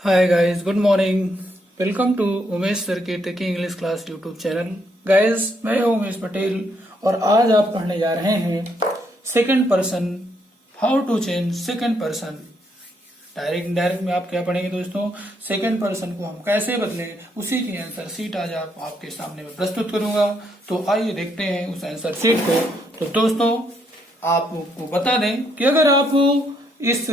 Hi guys, good morning. Welcome to Umesh sir के taking English class YouTube channel. Guys, मैं हूं उमेश पटेल और आज आप पढ़ने जा रहे हैं second person, how to change second person. Direct indirect में आप क्या पढ़ेंगे दोस्तों, सेकंड पर्सन को हम कैसे बदलें, उसी की आंसर शीट आज आपके सामने में प्रस्तुत करूंगा। तो आइए देखते हैं उस आंसर शीट को। तो दोस्तों, आपको बता दें कि अगर आप इस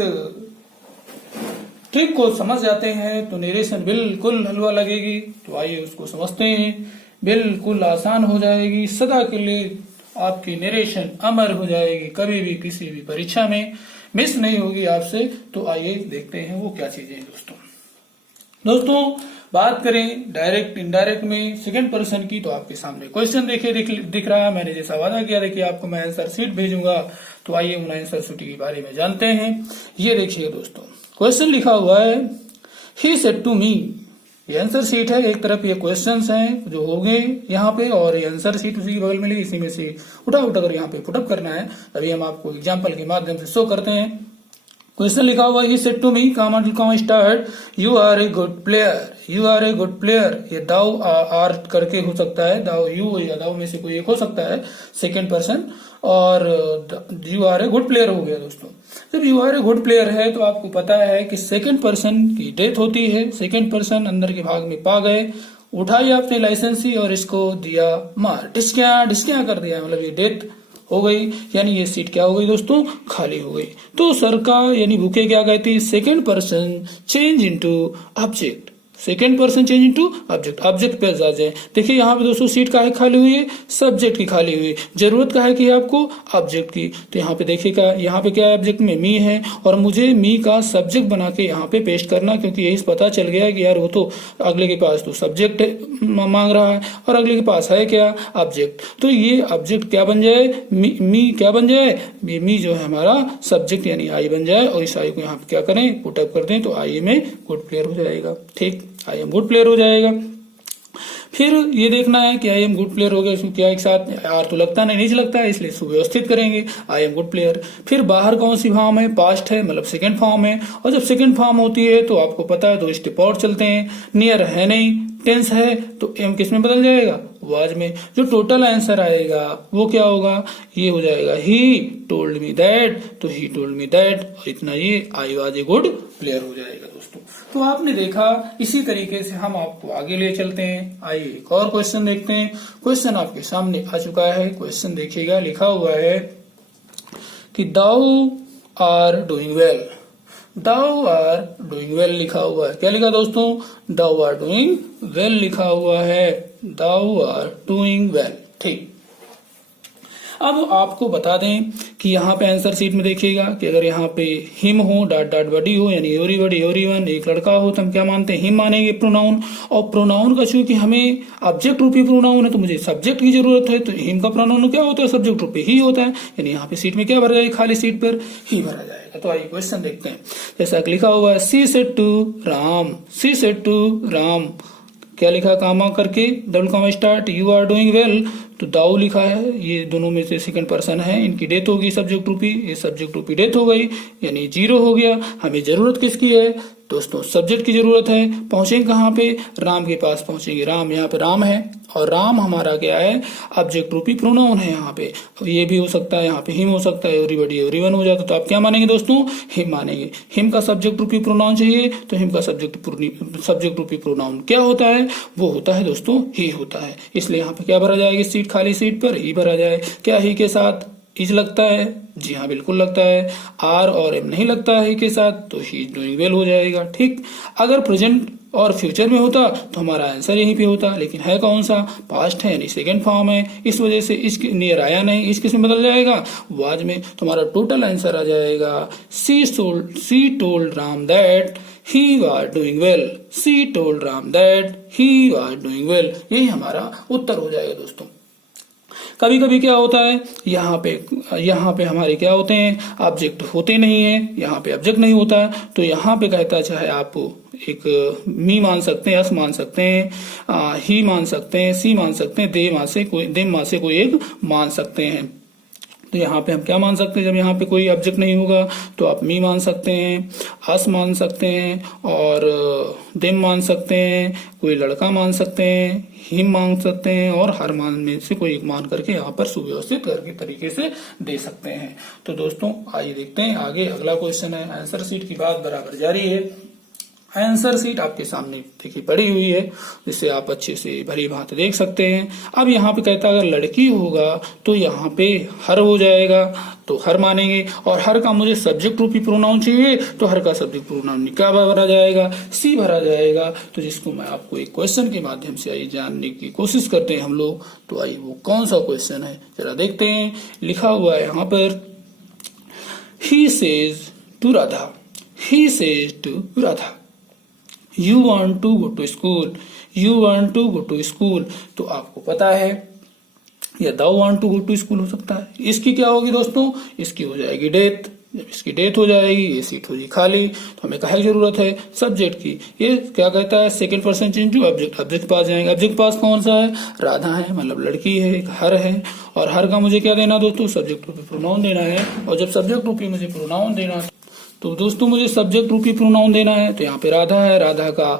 ट्रिक को समझ जाते हैं तो नरेशन बिल्कुल हलवा लगेगी। तो आइए उसको समझते हैं। बिल्कुल आसान हो जाएगी, सदा के लिए आपकी नरेशन अमर हो जाएगी, कभी भी किसी भी परीक्षा में मिस नहीं होगी आपसे। तो आइए देखते हैं वो क्या चीजें हैं दोस्तों। बात करें डायरेक्ट इनडायरेक्ट में सेकंड पर्सन की, तो आपके सामने क्वेश्चन दिख रहा है। मैंने जैसा वादा किया था कि आपको मैं आंसर शीट भेजूंगा। तो आइए उन आंसर शीट के बारे में जानते हैं। ये देखिए दोस्तों, क्वेश्चन लिखा हुआ है ही सेड टू मी। ये आंसर शीट है, एक तरफ ये क्वेश्चंस हैं जो हो गए यहाँ पे, और ये आंसर शीट उसी के बगल में लगी। इसी में से उठा कर यहाँ पे पुटअप करना है। अभी हम आपको एग्जाम्पल के माध्यम से शो करते हैं। क्वेश्चन लिखा हुआ ही said to me comma start you are a good player, you are a good player. ये दाउ आर करके हो सकता है, दाउ यू या दाउ में से कोई एक हो सकता है सेकंड पर्सन, और you are a good player हो गया दोस्तों। जब you are a good player है तो आपको पता है कि सेकंड पर्सन की डेथ होती है। सेकंड पर्सन अंदर के भाग में पा गए, उठाई आपने लाइसेंसी और इसको दिया मार, डिस्क्या कर दिया, मतलब ये डेथ हो गई। यानी ये सीट क्या हो गई दोस्तों, खाली हो गई। तो सर का यानी बुके क्या कहती है, second person change into object, second person change into object. Object पे आ जाए। देखिए यहाँ पे दोस्तों सीट का है खाली हुई है, सब्जेक्ट की खाली हुई है। जरूरत का है कि आपको ऑब्जेक्ट की। तो यहाँ पे देखिएगा, यहाँ पे क्या है, ऑब्जेक्ट में मी है, और मुझे मी का सब्जेक्ट बना के यहाँ पे पेस्ट करना, क्योंकि यही पता चल गया कि यार वो तो अगले के पास तो सब्जेक्ट मांग रहा है और अगले के पास है क्या, ऑब्जेक्ट। तो ये ऑब्जेक्ट क्या बन जाए, मी क्या बन जाए, मी जो है हमारा सब्जेक्ट यानी आई बन जाए, और इस आई को यहाँ पे क्या करें, पुटअप कर दें। तो आई में गुड प्लेयर हो जाएगा। ठीक, आई एम गुड प्लेयर हो जाएगा। फिर ये देखना है कि आई एम गुड प्लेयर हो गया, इसमें क्या एक साथ आर तो लगता नहीं लगता है, इसलिए सुव्यवस्थित करेंगे आई एम गुड प्लेयर। फिर बाहर कौन सी फॉर्म है, पास्ट है, मतलब सेकंड फॉर्म है। और जब सेकंड फॉर्म होती है तो आपको पता है दो स्टेप और चलते हैं। नियर है नहीं, टेंस है, तो एम किस में बदल जाएगा, वाज में। जो टोटल आंसर आएगा वो क्या होगा, ये हो जाएगा ही टोल्ड मी दैट, तो ही टोल्ड मी दैट, और इतना ये I was a good player हो जाएगा दोस्तों। तो आपने देखा, इसी तरीके से हम आपको आगे ले चलते हैं। आइए एक और क्वेश्चन देखते हैं। क्वेश्चन आपके सामने आ चुका है। क्वेश्चन देखिएगा, लिखा हुआ है कि thou are doing well, thou are doing well लिखा हुआ है। क्या लिखा दोस्तों, दाउ आर डूइंग वेल लिखा हुआ है, दाउ आर डूइंग वेल। ठीक, अब आपको बता दें कि यहाँ पे आंसर शीट में देखिएगा कि अगर यहाँ पे हिम हो, डॉट डॉट बडी हो, यानी एवरीबॉडी एवरीवन, एक लड़का हो, तो हम क्या मानते हैं, हिम मानेंगे प्रोनाउन। और प्रोनाउन का चूंकि हमें ऑब्जेक्ट रूपी प्रोनाउन है तो मुझे सब्जेक्ट की जरूरत है, तो हिम का प्रोनाउन क्या होता है, सब्जेक्ट रूपी ही होता है। यानी यहाँ पे सीट में क्या भरा जाएगा, खाली सीट पर ही भरा जाएगा। तो आइए क्वेश्चन देखते हैं। जैसा लिखा हुआ है she said to Ram, she said to Ram, क्या लिखा कामा करके double comma start you are doing well, तो दाऊ लिखा है, ये दोनों में से सेकंड पर्सन है, इनकी डेथ होगी सब्जेक्ट रूपी, ये सब्जेक्ट रूपी डेथ हो गई, यानी जीरो हो गया। हमें जरूरत किसकी है दोस्तों, सब्जेक्ट की जरूरत है। पहुंचेंगे कहाँ पे, राम के पास पहुंचेंगे। राम, यहाँ पे राम है, और राम हमारा क्या है, ऑब्जेक्ट रूपी प्रोनाउन है यहाँ पे। ये भी हो सकता है, यहाँ पे हिम हो सकता है, एवरीबॉडी एवरीवन हो जाता, तो आप क्या मानेंगे दोस्तों, हिम मानेंगे। हिम का सब्जेक्ट रूपी प्रोनाउन चाहिए, तो हिम का सब्जेक्ट रूपी प्रोनाउन क्या होता है, वो होता है दोस्तों ही होता है। इसलिए यहाँ पे क्या भरा जाएगा, सीट खाली सीट पर ही भरा जाए। क्या ही के साथ इज लगता है, जी हाँ बिल्कुल लगता है। आर और एम नहीं लगता है ही के साथ, तो ही डूइंग वेल हो जाएगा। ठीक, अगर प्रेजेंट और फ्यूचर में होता तो हमारा आंसर यहीं पे होता, लेकिन है कौन सा, पास्ट है, यानी सेकंड फॉर्म है। इस वजह से इसके नियर आया नहीं, इस किस में बदल जाएगा, वाज में। तो हमारा टोटल आंसर आ जाएगा सी told Ram that he was doing well, C told Ram that he was doing well. यही हमारा उत्तर हो जाएगा दोस्तों। कभी कभी क्या होता है, यहाँ पे हमारे क्या होते हैं, ऑब्जेक्ट होते नहीं है, यहाँ पे ऑब्जेक्ट नहीं होता, तो यहाँ पे कहता है चाहे आप एक मी मान सकते हैं, यस मान सकते हैं, ही मान सकते हैं, सी मान सकते हैं, देम मां से कोई एक मान सकते हैं। तो यहाँ पे हम क्या मान सकते हैं, जब यहाँ पे कोई ऑब्जेक्ट नहीं होगा तो आप मी मान सकते हैं, अस मान सकते हैं और देम मान सकते हैं, कोई लड़का मान सकते हैं, हिम मान सकते हैं और हर मान में से कोई एक मान करके यहाँ पर सुव्यवस्थित करके तरीके से दे सकते हैं। तो दोस्तों आइए देखते हैं आगे अगला क्वेश्चन है। आंसर सीट की बात बराबर जारी है। आंसर सीट आपके सामने देखिए पड़ी हुई है, जिसे आप अच्छे से भली भांति देख सकते हैं। अब यहाँ पे कहता है अगर लड़की होगा तो यहाँ पे हर हो जाएगा, तो हर मानेंगे, और हर का मुझे सब्जेक्ट रूपी प्रोनाउन चाहिए तो हर का सब्जेक्ट प्रोनाउन क्या भरा जाएगा, सी भरा जाएगा। तो जिसको मैं आपको एक क्वेश्चन के माध्यम से आइए जानने की कोशिश करते हैं हम लोग। तो आइए वो कौन सा क्वेश्चन है जरा देखते हैं। लिखा हुआ है यहाँ पर, he says to Radha, he says to Radha, You want to go to school, you want to go to school। तो आपको पता है या thou want to go to school हो सकता है। इसकी क्या होगी दोस्तों, इसकी हो जाएगी डेथ। जब इसकी डेथ हो जाएगी ये सीट होगी खाली, तो हमें काहे जरूरत है, सब्जेक्ट की। ये क्या कहता है, second person change to object, object पास जाएंगे। ऑब्जेक्ट पास कौन सा है, राधा है, मतलब लड़की है, हर है। और हर का मुझे क्या देना दोस्तों, सब्जेक्ट रूपी प्रोनाउन देना है। और जब सब्जेक्ट रूपी मुझे प्रोनाउन देना, तो दोस्तों मुझे सब्जेक्ट रूपी प्रोनाउन देना है। तो यहाँ पे राधा है, राधा का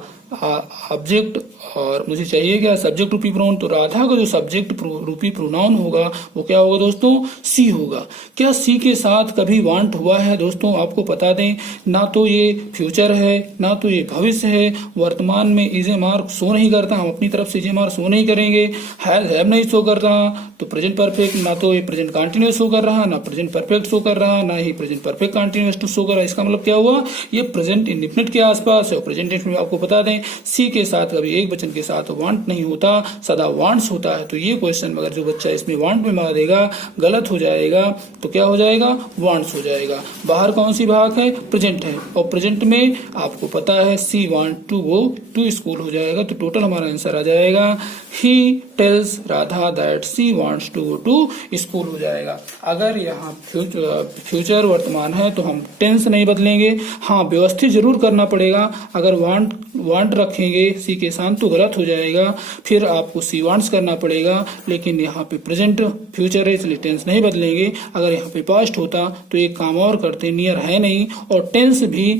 ऑब्जेक्ट, और मुझे चाहिए क्या, सब्जेक्ट रूपी प्रोनाउन। तो राधा का जो सब्जेक्ट रूपी प्रोनाउन होगा वो क्या होगा दोस्तों, सी होगा। क्या सी के साथ कभी वांट हुआ है दोस्तों, आपको बता दें, ना तो ये फ्यूचर है ना तो ये भविष्य है। वर्तमान में इजे मार्क शो नहीं करता, हम अपनी तरफ से इजे मार्क शो नहीं करेंगे। हैव नहीं शो करता, तो प्रेजेंट परफेक्ट, ना तो ये प्रेजेंट कंटिन्यूअस शो कर रहा, ना प्रेजेंट परफेक्ट शो कर रहा, ना ही प्रेजेंट परफेक्ट कंटिन्यूअस शो कर रहा। इसका मतलब क्या हुआ, ये प्रेजेंट इंडेफिनिट के आसपास है। प्रेजेंट इंडेफिनिट आपको बता दें सी के साथ कभी एक वचन के साथ वांट नहीं होता, सदा वांट्स होता है। तो ये क्वेश्चन मगर जो बच्चा इसमें वांट में मार देगा गलत हो जाएगा। तो क्या हो जाएगा, वांट्स हो जाएगा। बाहर कौन सी भाग है, प्रेजेंट है, और प्रेजेंट में आपको पता है she want to go to school हो जाएगा। तो टोटल हमारा आंसर आ जाएगा he tells Radha that she wants to go to school हो जाएगा। अगर यहाँ फ्यूचर वर्तमान है तो हम टेंस नहीं बदलेंगे, हाँ व्यवस्थित जरूर करना पड़ेगा। अगर वांट रखेंगे सी के साथ तो गलत हो जाएगा, फिर आपको सी वांट्स करना पड़ेगा। लेकिन यहाँ पे प्रेजेंट फ्यूचर है इसलिए टेंस नहीं बदलेंगे। अगर यहाँ पे पास्ट होता तो एक काम और करते, नियर है नहीं और टेंस भी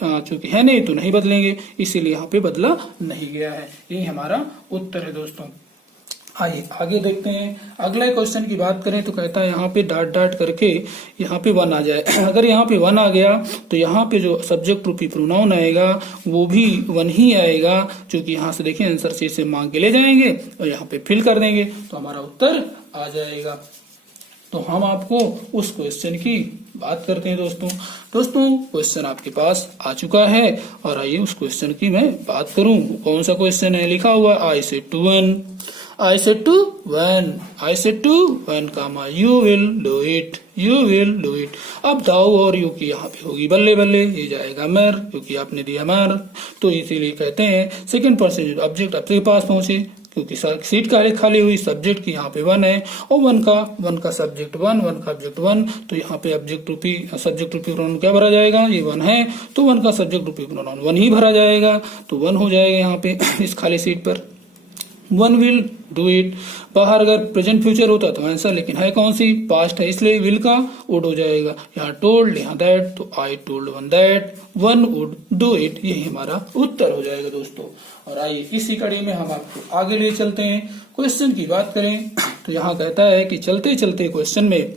चूंकि है नहीं तो नहीं बदलेंगे, इसीलिए यहाँ पे बदला नहीं गया है। यही हमारा उत्तर है दोस्तों। आइए आगे देखते हैं। अगले क्वेश्चन की बात करें तो कहता है यहाँ पे डाट डाट करके यहाँ पे वन आ जाए। अगर यहाँ पे वन आ गया तो यहाँ पे जो सब्जेक्ट रूपी प्रोनाउन आएगा वो भी वन ही आएगा, क्योंकि यहाँ से देखिए आंसर शीट से मांग के ले जाएंगे और यहाँ पे फिल कर देंगे तो हमारा उत्तर आ जाएगा। तो हम आपको उस क्वेश्चन की बात करते हैं दोस्तों। क्वेश्चन आपके पास आ चुका है और आइए उस क्वेश्चन की मैं बात करूं। कौन सा क्वेश्चन है, लिखा हुआ I said to one, I said to one, I said to one, comma, you will do it, you will do it। अब दाऊ और यू की यहाँ पे होगी बल्ले बल्ले, ये जाएगा मर, क्योंकि आपने दिया मर, तो इसीलिए कहते हैं सेकंड पर्सन ऑब्जेक्ट आपके पास पहुंचे, क्योंकि सीट खाली हुई, सब्जेक्ट की यहाँ पे वन है और वन का सब्जेक्ट वन का ऑब्जेक्ट वन। तो यहाँ पे सब्जेक्ट रूपी प्रोनाउन क्या भरा जाएगा, ये वन है तो वन का सब्जेक्ट रूपी प्रोनाउन वन ही भरा जाएगा। तो वन हो जाएगा यहाँ पे इस खाली सीट पर, वन विल डू इट। बाहर अगर प्रेजेंट फ्यूचर होता तो आंसर, लेकिन है कौन सी, पास्ट है, इसलिए विल का वुड हो जाएगा। यहाँ टोल्ड, यहाँ दैट, तो I told one that, one would do it, यही हमारा उत्तर हो जाएगा दोस्तों। और आइए इसी कड़ी में हम आपको आगे ले चलते हैं। क्वेश्चन की बात करें तो यहाँ कहता है कि चलते चलते क्वेश्चन में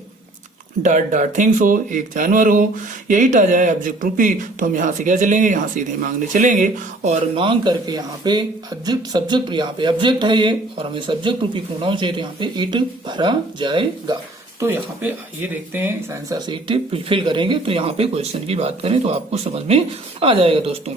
डाट डाट थिंग्स हो, एक जानवर हो, यही आ जाए ऑब्जेक्ट रूपी, तो हम यहाँ से क्या चलेंगे, यहाँ सीधे मांगने चलेंगे और मांग करके यहाँ पे ऑब्जेक्ट सब्जेक्ट, यहाँ पे ऑब्जेक्ट है ये और हमें सब्जेक्ट रूपी प्रोनाउन चाहिए, तो यहाँ पे इट भरा जाएगा। तो यहाँ पे आइए देखते हैं इस आंसर से इट फिल करेंगे। तो यहाँ पे क्वेश्चन की बात करें तो आपको समझ में आ जाएगा दोस्तों।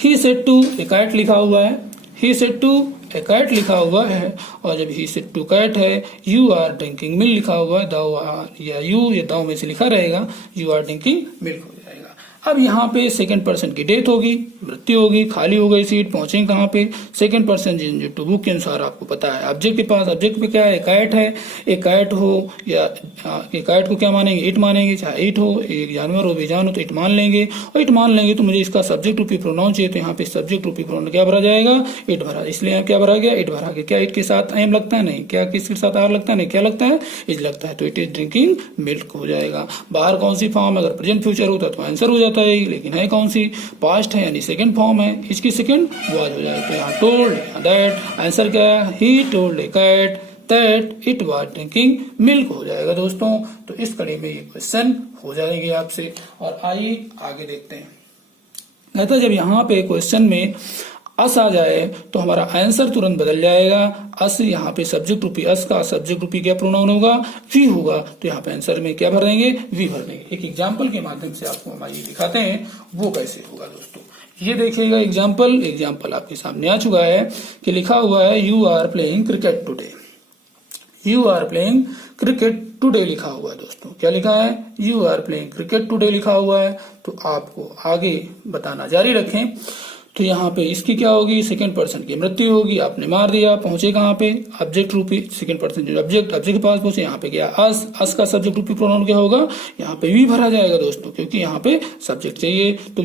He said to a cat लिखा हुआ है, he said to a cat लिखा हुआ है, और जब ही सेड टू कैट है, यू आर ड्रिंकिंग मिल्क लिखा हुआ है, दाऊ या यू ये दाऊ में से लिखा रहेगा, यू आर ड्रिंकिंग मिल्क हो जाएगा। अब यहाँ पे सेकंड पर्सन की डेथ होगी, मृत्यु होगी, खाली हो गई सीट, पहुंचेंगे कहाँ पे, सेकंड पर्सन जो टू बुक के अनुसार आपको पता है ऑब्जेक्ट के पास, ऑब्जेक्ट पे क्या है, काइट है, एक काइट हो या एक काइट को क्या मानेंगे, इट मानेंगे, चाहे इट हो, एक जानवर हो, बेजान हो तो इट मान लेंगे, और इट मान लेंगे तो मुझे इसका सब्जेक्ट रूपी प्रोनाउन चाहिए, तो यहाँ पे सब्जेक्ट रूपी प्रोनाउन क्या भरा जाएगा, इट भरा, इसलिए यहाँ क्या भरा गया, इट भरा गया। क्या इट के साथ एम लगता है, नहीं, क्या किसके साथ आर लगता है, नहीं, क्या लगता है, इज लगता है, तो इट इज ड्रिंकिंग मिल्क हो जाएगा। बाहर कौन सी फॉर्म, अगर प्रेजेंट फ्यूचर होता तो आंसर हो जाता है, लेकिन है कौन सी, पास्ट है यानी सेकंड फॉर्म है, इसकी सेकंड वाज हो जाएगा। तो यहाँ टोल्ड, दैट, आंसर क्या है, he told a cat that it was drinking milk हो जाएगा दोस्तों। तो इस कड़ी में ये क्वेश्चन हो जाएंगे आपसे। और आइए आगे देखते हैं। कहता जब यहाँ पे क्वेश्चन में अस आ जाए तो हमारा आंसर तुरंत बदल जाएगा। अस यहाँ पे सब्जेक्ट रूपी, अस का सब्जेक्ट रूपी क्या प्रोनाउन होगा, वी होगा, तो यहाँ पे आंसर में क्या भर देंगे, वी भर देंगे। एक एग्जाम्पल के माध्यम से आपको हम आइए दिखाते हैं वो कैसे होगा दोस्तों। ये देखिएगा एग्जाम्पल आपके सामने आ चुका है कि लिखा हुआ है you are playing cricket today, you are playing cricket today लिखा हुआ है दोस्तों। क्या लिखा है, you are playing cricket today लिखा हुआ है। तो आपको आगे बताना जारी रखें। तो यहाँ पे इसकी क्या होगी, सेकंड पर्सन की मृत्यु होगी, आपने मार दिया, पहुंचे कहाँ पे, ऑब्जेक्ट रूपी, सेकंड पर्सन जो ऑब्जेक्ट के पास पहुंचे, यहाँ पे क्या, अस का सब्जेक्ट रूपी प्रोनाउन क्या होगा, यहाँ पे वी भरा जाएगा दोस्तों, क्योंकि यहाँ पे सब्जेक्ट चाहिए, तो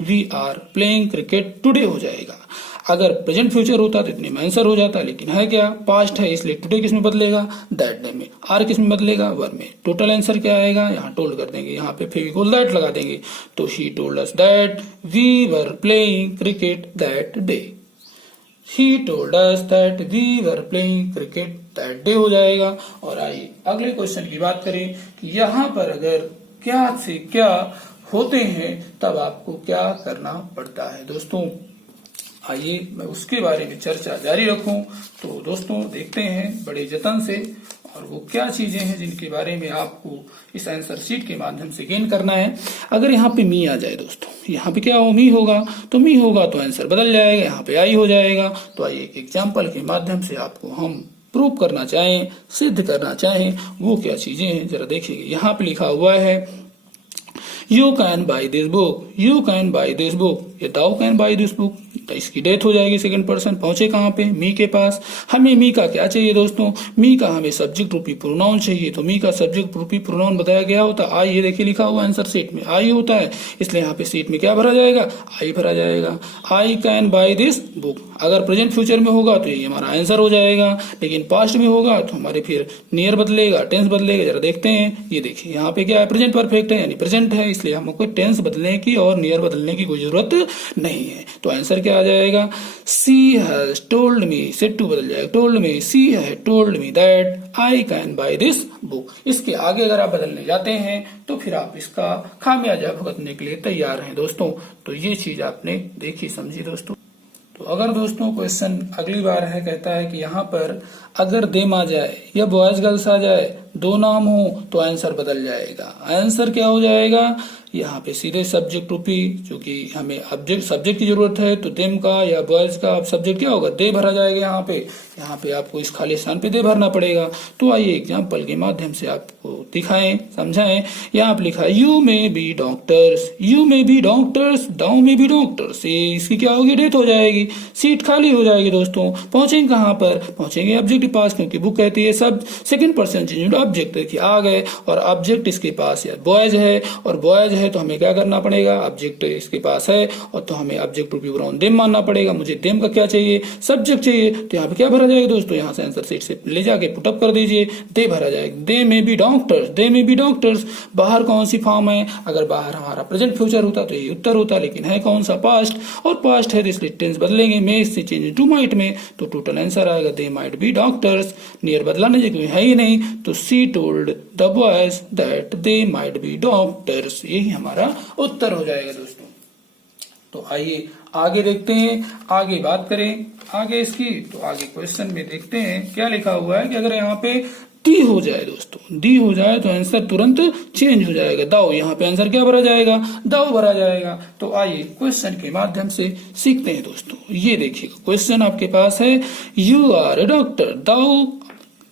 we are playing cricket today हो जाएगा। अगर प्रेजेंट फ्यूचर होता तो इतने में आंसर हो जाता, लेकिन है क्या, पास्ट है, इसलिए टुडे किस में बदलेगा, दैट डे में, आर किस में बदलेगा, वर में। टोटल आंसर क्या आएगा, यहाँ टोल्ड कर देंगे, यहाँ पे फेविकोल दैट लगा देंगे, तो he told us that we were playing cricket that day, he told us that we were playing cricket that day हो जाएगा। और आइए अगले क्वेश्चन की बात करें कि यहाँ पर अगर क्या से क्या होते हैं तब आपको क्या करना पड़ता है दोस्तों। आइए मैं उसके बारे में चर्चा जारी रखूं। तो दोस्तों देखते हैं बड़े जतन से, और वो क्या चीजें हैं जिनके बारे में आपको इस आंसर शीट के माध्यम से गेन करना है। अगर यहाँ पे मी आ जाए दोस्तों, यहाँ पे क्या हो, मी होगा, तो मी होगा तो आंसर बदल जाएगा, यहाँ पे आई हो जाएगा। तो आइए एक एग्जाम्पल के माध्यम से आपको हम प्रूव करना चाहें, सिद्ध करना चाहें वो क्या चीजें हैं, जरा देखिए। यहाँ पे लिखा हुआ है you can buy this book, you can buy this book, ये दाऊ कैन बाई दिस बुक, तो इसकी डेथ हो जाएगी, सेकंड पर्सन पहुंचे कहाँ पे, मी के पास। हमें मी का क्या चाहिए दोस्तों, मी का हमें सब्जेक्ट रूपी प्रोनाउन चाहिए, तो मी का सब्जेक्ट रूपी प्रोनाउन बताया गया होता आई, ये देखिए लिखा हुआ आंसर शीट में आई होता है, इसलिए यहाँ पे शीट में क्या भरा जाएगा, आई भरा जाएगा। I can buy this book, अगर प्रेजेंट फ्यूचर में होगा तो ये हमारा आंसर हो जाएगा, लेकिन पास्ट में होगा तो हमारे फिर नियर बदलेगा, टेंस बदलेगा। जरा देखते हैं, ये देखिए यहाँ पे क्या है, प्रेजेंट परफेक्ट है यानी प्रेजेंट है, इसलिए हमको टेंस बदलने की और नियर बदलने की कोई जरूरत नहीं है। तो आंसर क्या आ जाएगा, she has told me, said to बदल जाएगा, told me, she has told me that I can buy this book. इसके आगे अगर आप बदलने जाते हैं तो फिर आप इसका खामियाजा भुगतने के लिए तैयार हैं दोस्तों। तो ये चीज आपने देखी समझी दोस्तों। तो अगर दोस्तों क्वेश्चन अगली बार है, कहता है कि यहाँ पर अगर देम आ जाए या बॉयज गर्ल्स आ जाए, दो नाम हो, तो आंसर बदल जाएगा। आंसर क्या हो जाएगा, यहाँ पे सीधे सब्जेक्ट रूपी, क्योंकि हमें सब्जेक्ट की जरूरत है, तो देम का या बॉयज का सब्जेक्ट क्या होगा, दे भरा जाएगा। यहाँ पे आपको इस खाली स्थान पे दे भरना पड़ेगा। तो आइए एग्जाम्पल के माध्यम से आपको दिखाएं, समझाएं। यहाँ पे लिखा है you may be doctors, you may be doctors, Dau may be doctors, इसकी क्या होगी, डेथ हो जाएगी, सीट खाली हो जाएगी दोस्तों। पहुंचेंगे कहाँ पर, पहुंचेंगे ऑब्जेक्ट के पास, क्योंकि बुक कहती है सब सेकंड पर्सन चेंज ऑब्जेक्ट, देखिए आ गए, और ऑब्जेक्ट इसके पास या बॉयज है, और बॉयज है तो हमें क्या करना पड़ेगा, ऑब्जेक्ट इसके पास है और तो हमें ऑब्जेक्ट रूपी प्रोनाउन देम मानना पड़ेगा। मुझे देम का क्या चाहिए, सब्जेक्ट चाहिए, तो यहाँ पे क्या भरा जाएगा दोस्तों, यहाँ से आंसर शीट से ले जाके पुटअप कर दीजिए, दे भरा जाएगा। दे में बी डॉक्टर्स, दे में बी डॉक्टर्स, बाहर कौन सी फॉर्म है, अगर बाहर हमारा प्रेजेंट फ्यूचर होता तो ये उत्तर होता, लेकिन है कौन सा, पास्ट, और पास्ट है तो इसलिए टेंस बदलेंगे, में से चेंज टू माइट में, तो टोटल आंसर आएगा they might be doctors. Near बदला नहीं, क्योंकि है ही नहीं, तो she told the boys that they might be doctors, यही हमारा उत्तर हो जाएगा दोस्तों। तो आइए आगे देखते हैं, आगे बात करें आगे इसकी। तो आगे क्वेश्चन में देखते हैं क्या लिखा हुआ है कि अगर यहाँ पे दी हो जाए दोस्तों, दी हो जाए तो आंसर तुरंत चेंज हो जाएगा, दाऊ, यहाँ पे आंसर क्या भरा जाएगा, दाऊ भरा जाएगा। तो आइए क्वेश्चन के माध्यम से सीखते हैं दोस्तों। ये देखिएगा क्वेश्चन आपके पास है, यू आर ए डॉक्टर, दाऊ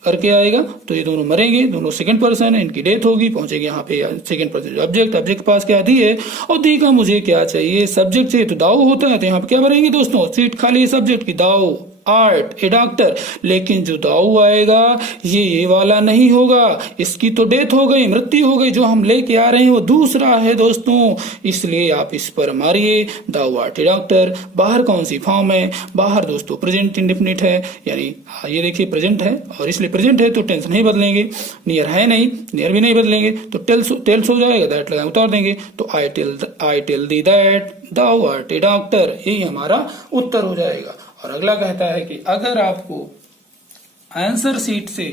करके आएगा तो ये दोनों मरेंगे, दोनों सेकंड पर्सन है, इनकी डेथ होगी, पहुंचेंगे यहाँ पे सेकंड पर्सन ऑब्जेक्ट, ऑब्जेक्ट के पास क्या दी है और दी का मुझे क्या चाहिए, सब्जेक्ट चाहिए तो दाऊ होता है, तो यहाँ पे क्या भरेंगे दोस्तों, सीट खाली है सब्जेक्ट की, दाऊ आर्ट ए डॉक्टर, लेकिन जो दाऊ आएगा ये वाला नहीं होगा, इसकी तो डेथ हो गई, मृत्यु हो गई, जो हम लेके आ रहे हैं वो दूसरा है दोस्तों, इसलिए आप इस पर मारिए दाऊ आर्ट ए डॉक्टर। बाहर कौन सी फॉर्म है, बाहर दोस्तों प्रेजेंट इंडेफिनिट है, यानी ये देखिए प्रेजेंट है और इसलिए प्रेजेंट है तो टेंस नहीं बदलेंगे, नियर है नहीं, नियर भी नहीं बदलेंगे तो टेल्स हो जाएगा, दैट लगा उतार देंगे तो I tell thee that thou art a doctor, यही हमारा उत्तर हो जाएगा। और अगला कहता है कि अगर आपको आंसर शीट से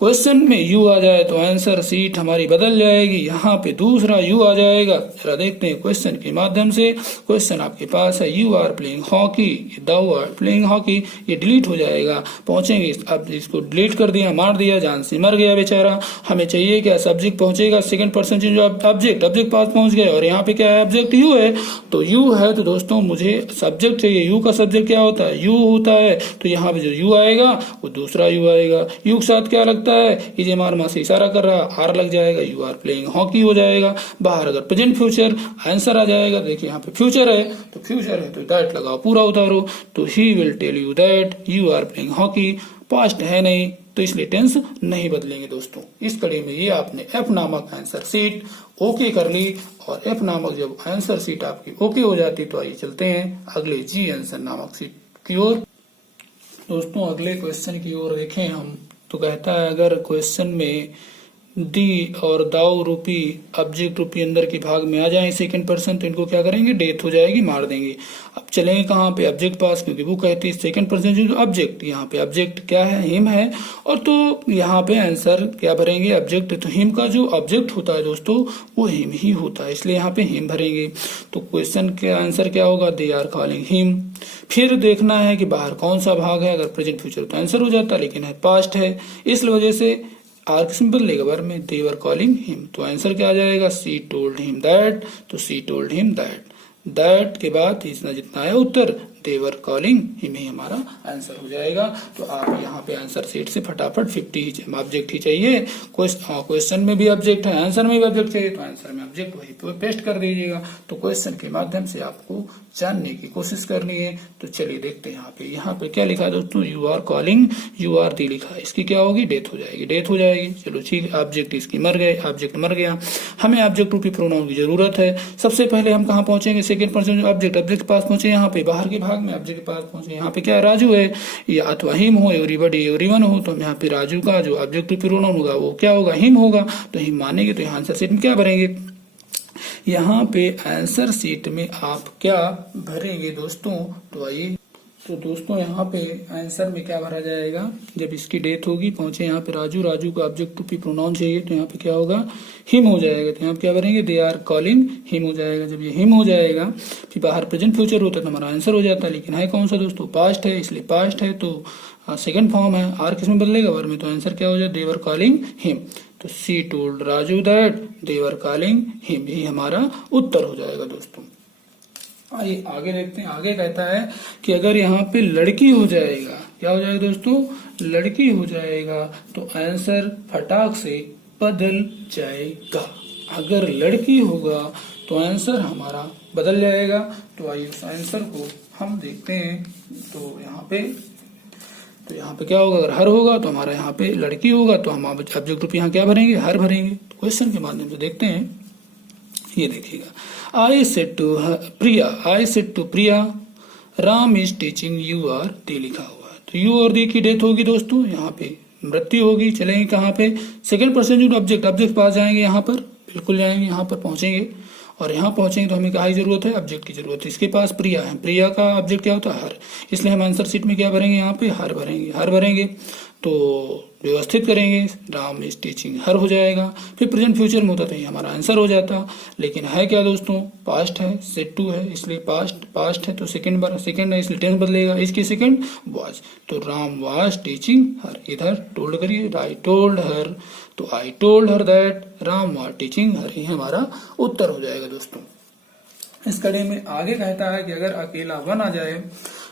क्वेश्चन में यू आ जाए तो आंसर शीट हमारी बदल जाएगी, यहाँ पे दूसरा यू आ जाएगा। जरा देखते हैं क्वेश्चन के माध्यम से। क्वेश्चन आपके पास है you are playing hockey, thou are playing hockey, ये डिलीट हो जाएगा, पहुंचेंगे, अब इसको डिलीट कर दिया, मार दिया, जान से मर गया बेचारा। हमें चाहिए क्या, सब्जेक्ट पहुंचेगा, सेकंड पर्सन जो ऑब्जेक्ट पास पहुंच गए और यहाँ पे क्या है, ऑब्जेक्ट यू है, तो यू है तो दोस्तों मुझे सब्जेक्ट चाहिए, यू का सब्जेक्ट क्या होता है, यू होता है, तो यहाँ पे जो यू आएगा वो दूसरा यू आएगा, यू के साथ क्या लगता है, ये हमारे माँ से इशारा कर रहा है, आर लग जाएगा, यू आर प्लेइंग हॉकी हो जाएगा। बाहर अगर प्रेजेंट फ्यूचर आंसर आ जाएगा, देखिए यहाँ पे फ्यूचर है तो दैट लगाओ, पूरा उतारो, तो he will tell you that you are playing hockey, past है नहीं तो इसलिए टेंस नहीं बदलेंगे दोस्तों। इस कड़ी में ये आपने एफ नामक आंसर सीट ओके कर ली, और एफ नामक जब आंसर सीट आपकी ओके हो जाती तो आइए चलते हैं अगले जी आंसर नामक सीट की ओर। दोस्तों अगले क्वेश्चन की ओर देखें हम, तो कहता है अगर क्वेश्चन में दी और दाऊ रूपी ऑब्जेक्ट रूपी अंदर के भाग में आ जाए सेकंड पर्सन तो इनको क्या करेंगे, डेथ हो जाएगी, मार देंगे। अब चलेंगे कहाँ पे, ऑब्जेक्ट पास, क्योंकि वो कहती है सेकंड पर्सन जो ऑब्जेक्ट, यहाँ पे ऑब्जेक्ट क्या है, हिम है, और तो यहाँ पे आंसर क्या भरेंगे, ऑब्जेक्ट, तो हिम का जो ऑब्जेक्ट होता है दोस्तों वो हिम ही होता है, इसलिए यहाँ पे हिम भरेंगे। तो क्वेश्चन का आंसर क्या होगा, दे आर कॉलिंग हिम। फिर देखना है कि बाहर कौन सा भाग है, अगर प्रेजेंट फ्यूचर तो आंसर हो जाता, लेकिन है पास्ट है, इस वजह से आर सिंपल लेगा बार में, दे वर कॉलिंग हिम, तो आंसर क्या आ जाएगा, सी टोल्ड हिम दैट, तो सी टोल्ड हिम दैट के बाद इतना जितना है उत्तर, दे वर कॉलिंग हिम ही हमारा आंसर हो जाएगा। तो आप यहाँ पे आंसर सीट से फटाफट 50 ऑब्जेक्ट ही चाहिए, क्वेश्चन में भी ऑब्जेक्ट है, आंसर में भी ऑब्जेक्ट चाहिए, तो आंसर में ऑब्जेक्ट वही पेस्ट कर दीजिएगा। तो क्वेश्चन के माध्यम से आपको जानने की कोशिश करनी है। तो चलिए देखते हैं यहाँ पे क्या लिखा है दोस्तों, you are calling, you are thee लिखा है, इसकी क्या होगी, डेथ हो जाएगी। चलो ठीक, ऑब्जेक्ट इसकी मर गए, ऑब्जेक्ट मर गया, हमें ऑब्जेक्ट रूपी प्रोनाउन की जरूरत है। सबसे पहले हम कहाँ पहुंचेंगे, सेकंड पर्सन ऑब्जेक्ट के पास पहुंचे, यहाँ पे बाहर के भाग में ऑब्जेक्ट के पास पहुंचे, यहाँ पे क्या राजू है, या अथवा हिम हो, एवरीबॉडी एवरीवन हो, तो हम यहाँ पे राजू का जो ऑब्जेक्ट रूपी प्रोनाउन होगा वो क्या होगा, हिम होगा, तो हिम मानेंगे, तो यहाँ आंसर सीट में क्या भरेंगे, यहाँ पे आंसर सीट में आप क्या भरेंगे दोस्तों, तो आइए। तो दोस्तों यहाँ पे आंसर में क्या भरा जाएगा, जब इसकी डेथ होगी, पहुंचे यहाँ पे राजू का ऑब्जेक्ट टू बी प्रोनाउन चाहिए, तो यहाँ पे क्या होगा, हिम हो जाएगा, तो यहाँ पे क्या भरेंगे, दे आर कॉलिंग हिम हो जाएगा। जब ये हिम हो जाएगा फिर बाहर प्रेजेंट फ्यूचर होता है तो हमारा आंसर हो जाता है, लेकिन है कौन सा दोस्तों, पास्ट है, इसलिए पास्ट है तो सेकंड फॉर्म है, आर किस में बदलेगा, वर में, तो आंसर क्या हो जाए, दे वर कॉलिंग हिम, तो she told Raju that they were calling him, ही हमारा उत्तर हो जाएगा दोस्तों। आइए आगे देखते हैं, आगे कहता है कि अगर यहाँ पे लड़की हो जाएगा, क्या हो जाएगा दोस्तों, लड़की हो जाएगा, तो आंसर फटाक से बदल जाएगा। अगर लड़की होगा तो आंसर हमारा बदल जाएगा। तो आइए उस आंसर को हम देखते हैं। तो यहाँ पे क्या होगा, अगर हर होगा तो हमारा यहाँ पे लड़की होगा, तो हम ऑब्जेक्ट ग्रुप यहाँ क्या भरेंगे, हर भरेंगे। तो क्वेश्चन के माध्यम से देखते हैं, ये देखिएगा, I said to Priya Ram is teaching you are thee लिखा हुआ है, तो यू और दी की डेथ होगी दोस्तों, यहाँ पे मृत्यु होगी। चलेंगे कहाँ पे, सेकंड पर्सन जो ऑब्जेक्ट पास जाएंगे, यहाँ पर बिल्कुल जाएंगे, यहाँ पर पहुंचेंगे, और यहाँ पहुंचेंगे तो हमें क्या की जरूरत है, ऑब्जेक्ट की जरूरत है। इसके पास प्रिया है, प्रिया का ऑब्जेक्ट क्या होता है, हर, इसलिए हम आंसर शीट में क्या भरेंगे, यहाँ पे हर भरेंगे। तो व्यवस्थित करेंगे, राम इज टीचिंग हर हो जाएगा। फिर प्रेजेंट फ्यूचर में होता तो ये हमारा आंसर हो जाता, लेकिन है क्या दोस्तों, पास्ट है, सेड टू है, इसलिए पास्ट है तो सेकंड है, इसलिए टेंस बदलेगा, इसकी सेकंड वाज, तो राम वाज टीचिंग हर, इधर टोल्ड करिए, आई टोल्ड हर, तो I told her that Ram was teaching her, ही हमारा उत्तर हो जाएगा दोस्तों। इस कड़ी में आगे कहता है कि अगर अकेला वन आ जाए,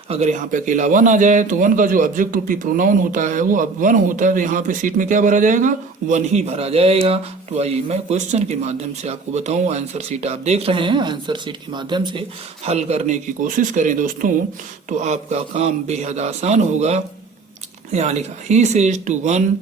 अगर यहाँ पे अकेला वन आ जाए तो वन का जो ऑब्जेक्ट रूपी प्रोनाउन होता है वो अब वन होता है, तो यहाँ पे सीट में क्या भरा जाएगा, वन ही भरा जाएगा। तो आइए मैं क्वेश्चन के माध्यम से आपको बताऊं। आंसर शीट आप देख रहे हैं, आंसर शीट के माध्यम से हल करने की कोशिश करें दोस्तों, तो आपका काम बेहद आसान होगा। यहाँ लिखा he says to one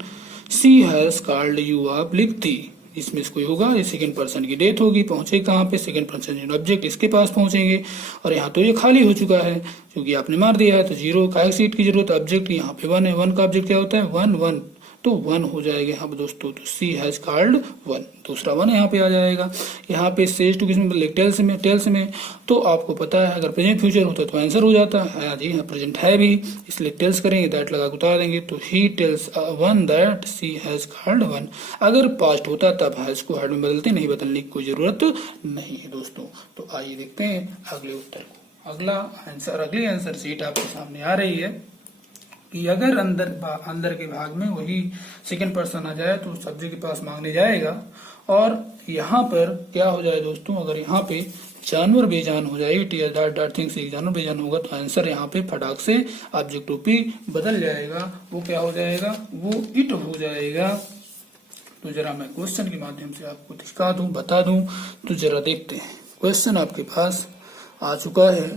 she has called you आप लिख दी, इसमें कोई होगा, ये सेकंड पर्सन की डेथ होगी, पहुंचे कहाँ पे, सेकंड पर्सन ऑब्जेक्ट इसके पास पहुंचेंगे। और यहाँ तो ये खाली हो चुका है क्योंकि आपने मार दिया है, तो जीरो का सीट की जरूरत, ऑब्जेक्ट यहाँ पे वन है, वन का ऑब्जेक्ट क्या होता है, वन वन, तो वन हो जाएगा यहाँ पे दोस्तों। तो सी हैज कॉल्ड वन, दूसरा वन यहाँ पे आ जाएगा। यहाँ पे सेज टू किसमें बदले, टेल्स में, तो आपको पता है अगर प्रेजेंट फ्यूचर होता तो आंसर हो जाता है, जी हाँ प्रेजेंट है भी, इसलिए टेल्स करेंगे, दैट लगा उतार देंगे, तो he tells one that she has called one. अगर पास्ट होता तब हैज को हैड में बदलते, नहीं बदलने की कोई जरूरत नहीं है दोस्तों। तो आइए देखते हैं अगले उत्तर को। अगला आंसर, अगली आंसर शीट आपके सामने आ रही है कि अगर अंदर के भाग में वही सेकंड पर्सन आ जाए तो सब्जेक्ट के पास मांगने जाएगा, और यहाँ पर क्या हो जाए दोस्तों, अगर यहाँ पे जानवर बेजान हो जाए, इट डाट थिंग्स एक जानवर बेजान होगा, तो आंसर यहाँ पे फटाक से ऑब्जेक्ट रूपी बदल जाएगा, वो क्या हो जाएगा, वो इट हो जाएगा। तो जरा मैं क्वेश्चन के माध्यम से आपको दिखा दूं, बता दूं, तो जरा देखते हैं। क्वेश्चन आपके पास आ चुका है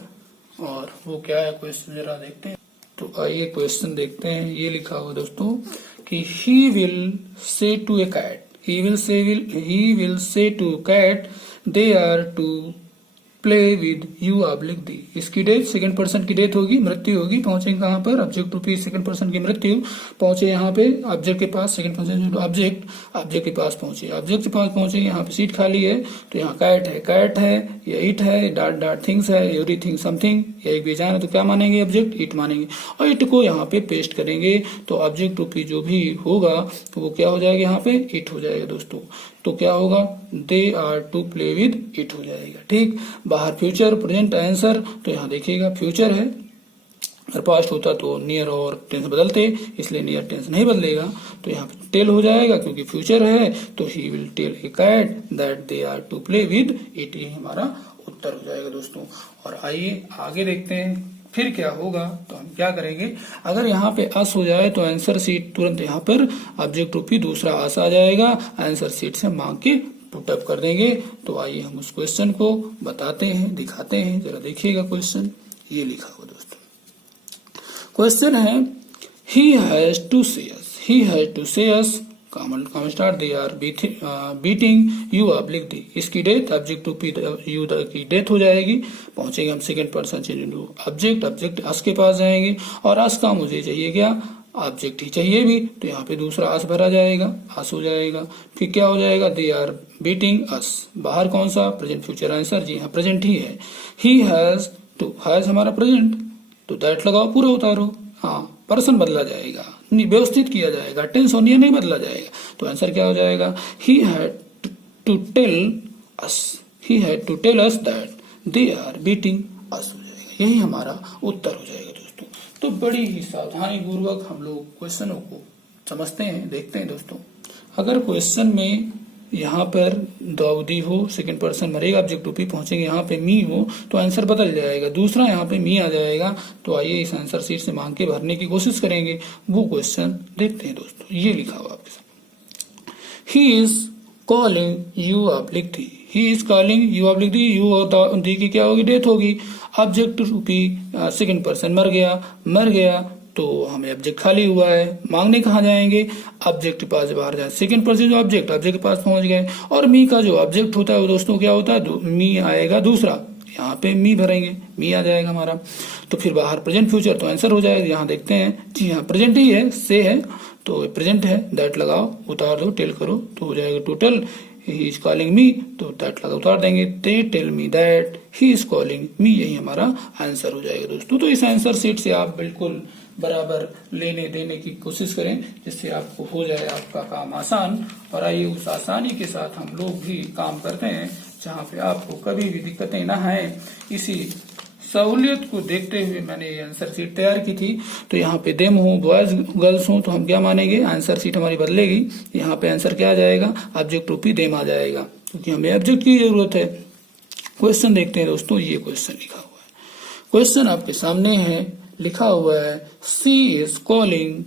और वो क्या है क्वेश्चन, जरा देखते हैं। तो आइए क्वेश्चन देखते हैं। ये लिखा हुआ दोस्तों कि he will say to a cat, he will say to cat they are to play with you आप लिख दी। इसकी डेथ, सेकंड पर्सन की डेथ होगी, मृत्यु होगी, पहुंचेंगे कहाँ पर, ऑब्जेक्ट रूपी सेकंड पर्सन की मृत्यु, पहुंचे यहाँ पे ऑब्जेक्ट के पास, सेकंड पर्सन ऑब्जेक्ट के पास पहुंचे, ऑब्जेक्ट के पास पहुंचे, यहाँ पे सीट खाली है, तो यहाँ कैट है या इट है, डाट थिंग्स है, एवरीथिंग समथिंग, या एक बेजान है तो क्या मानेंगे, ऑब्जेक्ट इट मानेंगे, और इट को यहाँ पे पेस्ट करेंगे, तो ऑब्जेक्ट रूपी जो भी होगा तो वो क्या हो जाएगा, यहाँ पे इट हो जाएगा दोस्तों। तो क्या होगा, they are to play with it हो जाएगा। ठीक, बाहर फ्यूचर प्रेजेंट आंसर, तो यहाँ देखिएगा फ्यूचर है, अगर पास्ट होता तो नियर और टेंस बदलते, इसलिए नियर टेंस नहीं बदलेगा, तो यहाँ पे टेल हो जाएगा क्योंकि फ्यूचर है, तो he will tell a cat that they are to play with it, ये हमारा उत्तर हो जाएगा दोस्तों। और आइए आगे देखते हैं फिर क्या होगा। तो हम क्या करेंगे, अगर यहाँ पे अस हो जाए तो आंसर सीट तुरंत यहाँ पर ऑब्जेक्ट रूपी दूसरा अस आ जाएगा, आंसर सीट से मांग के पुट अप कर देंगे। तो आइए हम उस क्वेश्चन को बताते हैं, दिखाते हैं, जरा देखिएगा क्वेश्चन। ये लिखा हुआ दोस्तों, क्वेश्चन है he has to say us common start they are beating you आप लिख दी। इसकी death, object to P U की डेथ हो जाएगी, पहुंचेंगे हम second person change object us के पास जाएंगे, और अस का मुझे चाहिए क्या, ऑब्जेक्ट ही चाहिए भी, तो यहाँ पे दूसरा अस भरा जाएगा, अस हो जाएगा। फिर क्या हो जाएगा, दे आर बीटिंग अस, बाहर कौन सा, प्रेजेंट फ्यूचर आंसर, जी हाँ प्रेजेंट ही है। ही हैज टू, हैज हमारा प्रेजेंट, तो दैट लगाओ, पूरा उतारो, हाँ पर्सन बदला जाएगा, व्यवस्थित किया जाएगा, टेंस होनी नहीं बदला जाएगा, तो आंसर क्या हो जाएगा, he had to tell us that they are beating us हो जाएगा, यही हमारा उत्तर हो जाएगा दोस्तों। तो बड़ी ही सावधानी पूर्वक हम लोग क्वेश्चनों को समझते हैं, देखते हैं दोस्तों। अगर क्वेश्चन में यहाँ पर दाऊदी हो, सेकंड पर्सन मरेगा, ऑब्जेक्ट रूपी पहुंचेंगे, यहाँ पे मी हो, तो आंसर बदल जाएगा, दूसरा यहाँ पे मी आ जाएगा। तो आइए इस आंसर शीट से मांग के भरने की कोशिश करेंगे, वो क्वेश्चन देखते हैं दोस्तों। ये लिखा हुआ आपके साथ, ही इज कॉलिंग यू आप लिख दी, ही इज कॉलिंग यू आप लिख दी, यू और दी की क्या होगी, डेथ होगी, ऑब्जेक्ट रूपी सेकंड पर्सन मर गया, तो हमें ऑब्जेक्ट खाली हुआ है, मांगने कहाँ जाएंगे, ऑब्जेक्ट के पास बाहर जाए, सेकंड पर्सन जो ऑब्जेक्ट के पास पहुंच गए, और मी का जो ऑब्जेक्ट होता है वो दोस्तों क्या होता है, मी आएगा दूसरा, यहाँ पे मी भरेंगे, मी आ जाएगा हमारा। तो फिर बाहर प्रेजेंट फ्यूचर, तो आंसर हो जाएगा, यहाँ देखते हैं, जी हाँ प्रेजेंट ही है, से है तो प्रेजेंट है, दैट लगाओ, उतार दो, टेल करो, तो हो जाएगा total, he is calling me, तो दैट लगा उतार देंगे, they tell me that he is calling me, यही हमारा आंसर हो जाएगा दोस्तों। तो इस आंसर शीट से आप बिल्कुल बराबर लेने देने की कोशिश करें, जिससे आपको हो जाए आपका काम आसान। और आइए उस आसानी के साथ हम लोग भी काम करते हैं, जहाँ पे आपको कभी भी दिक्कतें ना आए। इसी सहूलियत को देखते हुए मैंने ये आंसर शीट तैयार की थी। तो यहाँ पे देम हो, बॉयज गर्ल्स हो, तो हम क्या मानेंगे, आंसर शीट हमारी बदलेगी, यहाँ पे आंसर क्या आ जाएगा, ऑब्जेक्ट रूपी देम आ जाएगा, क्योंकि हमें ऑब्जेक्ट की जरूरत है। क्वेश्चन देखते हैं दोस्तों, ये क्वेश्चन लिखा हुआ है। क्वेश्चन आपके सामने है, लिखा हुआ है she is calling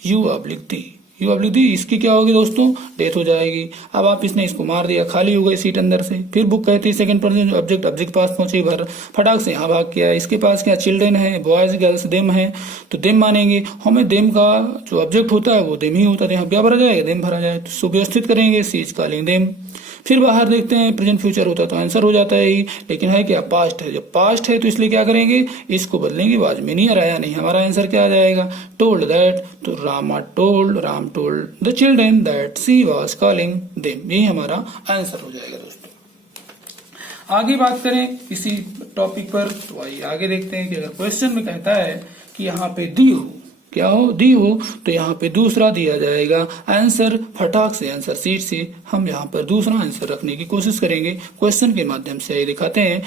you oblique thee. You oblique thee, इसकी क्या होगी दोस्तों, डेथ हो जाएगी। अब आप इसने इसको मार दिया, खाली हो गई सीट अंदर से। फिर बुक कहती है सेकंड पर्सन ऑब्जेक्ट, ऑब्जेक्ट पास पहुंचे, भर फटाक से यहाँ भाग किया। इसके पास क्या चिल्ड्रन है, बॉयज गर्ल्स, देम है, तो देम मानेंगे। हमें देम का जो ऑब्जेक्ट होता है वो देम ही होता है, यहाँ क्या भरा जाएगा, देम भरा जाए, तो सुव्यवस्थित करेंगे, सी इज कॉलिंग देम। फिर बाहर देखते हैं प्रेजेंट फ्यूचर होता तो आंसर हो जाता है ही, लेकिन है क्या, पास्ट है। जब पास्ट है तो इसलिए क्या करेंगे, इसको बदलेंगे, बाद में नहीं आया नहीं, हमारा आंसर क्या आ जाएगा, टोल्ड दैट, तो Ram told the children that she was calling them, यही हमारा आंसर हो जाएगा दोस्तों। आगे बात करें इसी टॉपिक पर, तो आइए आगे देखते हैं कि अगर क्वेश्चन में कहता है कि यहाँ पे दी हो, क्या हो, दी हो, तो यहाँ पे दूसरा दिया जाएगा आंसर। फटाक से आंसर सीट से हम यहाँ पर दूसरा आंसर रखने की कोशिश करेंगे क्वेश्चन के माध्यम से। दिखाते हैं,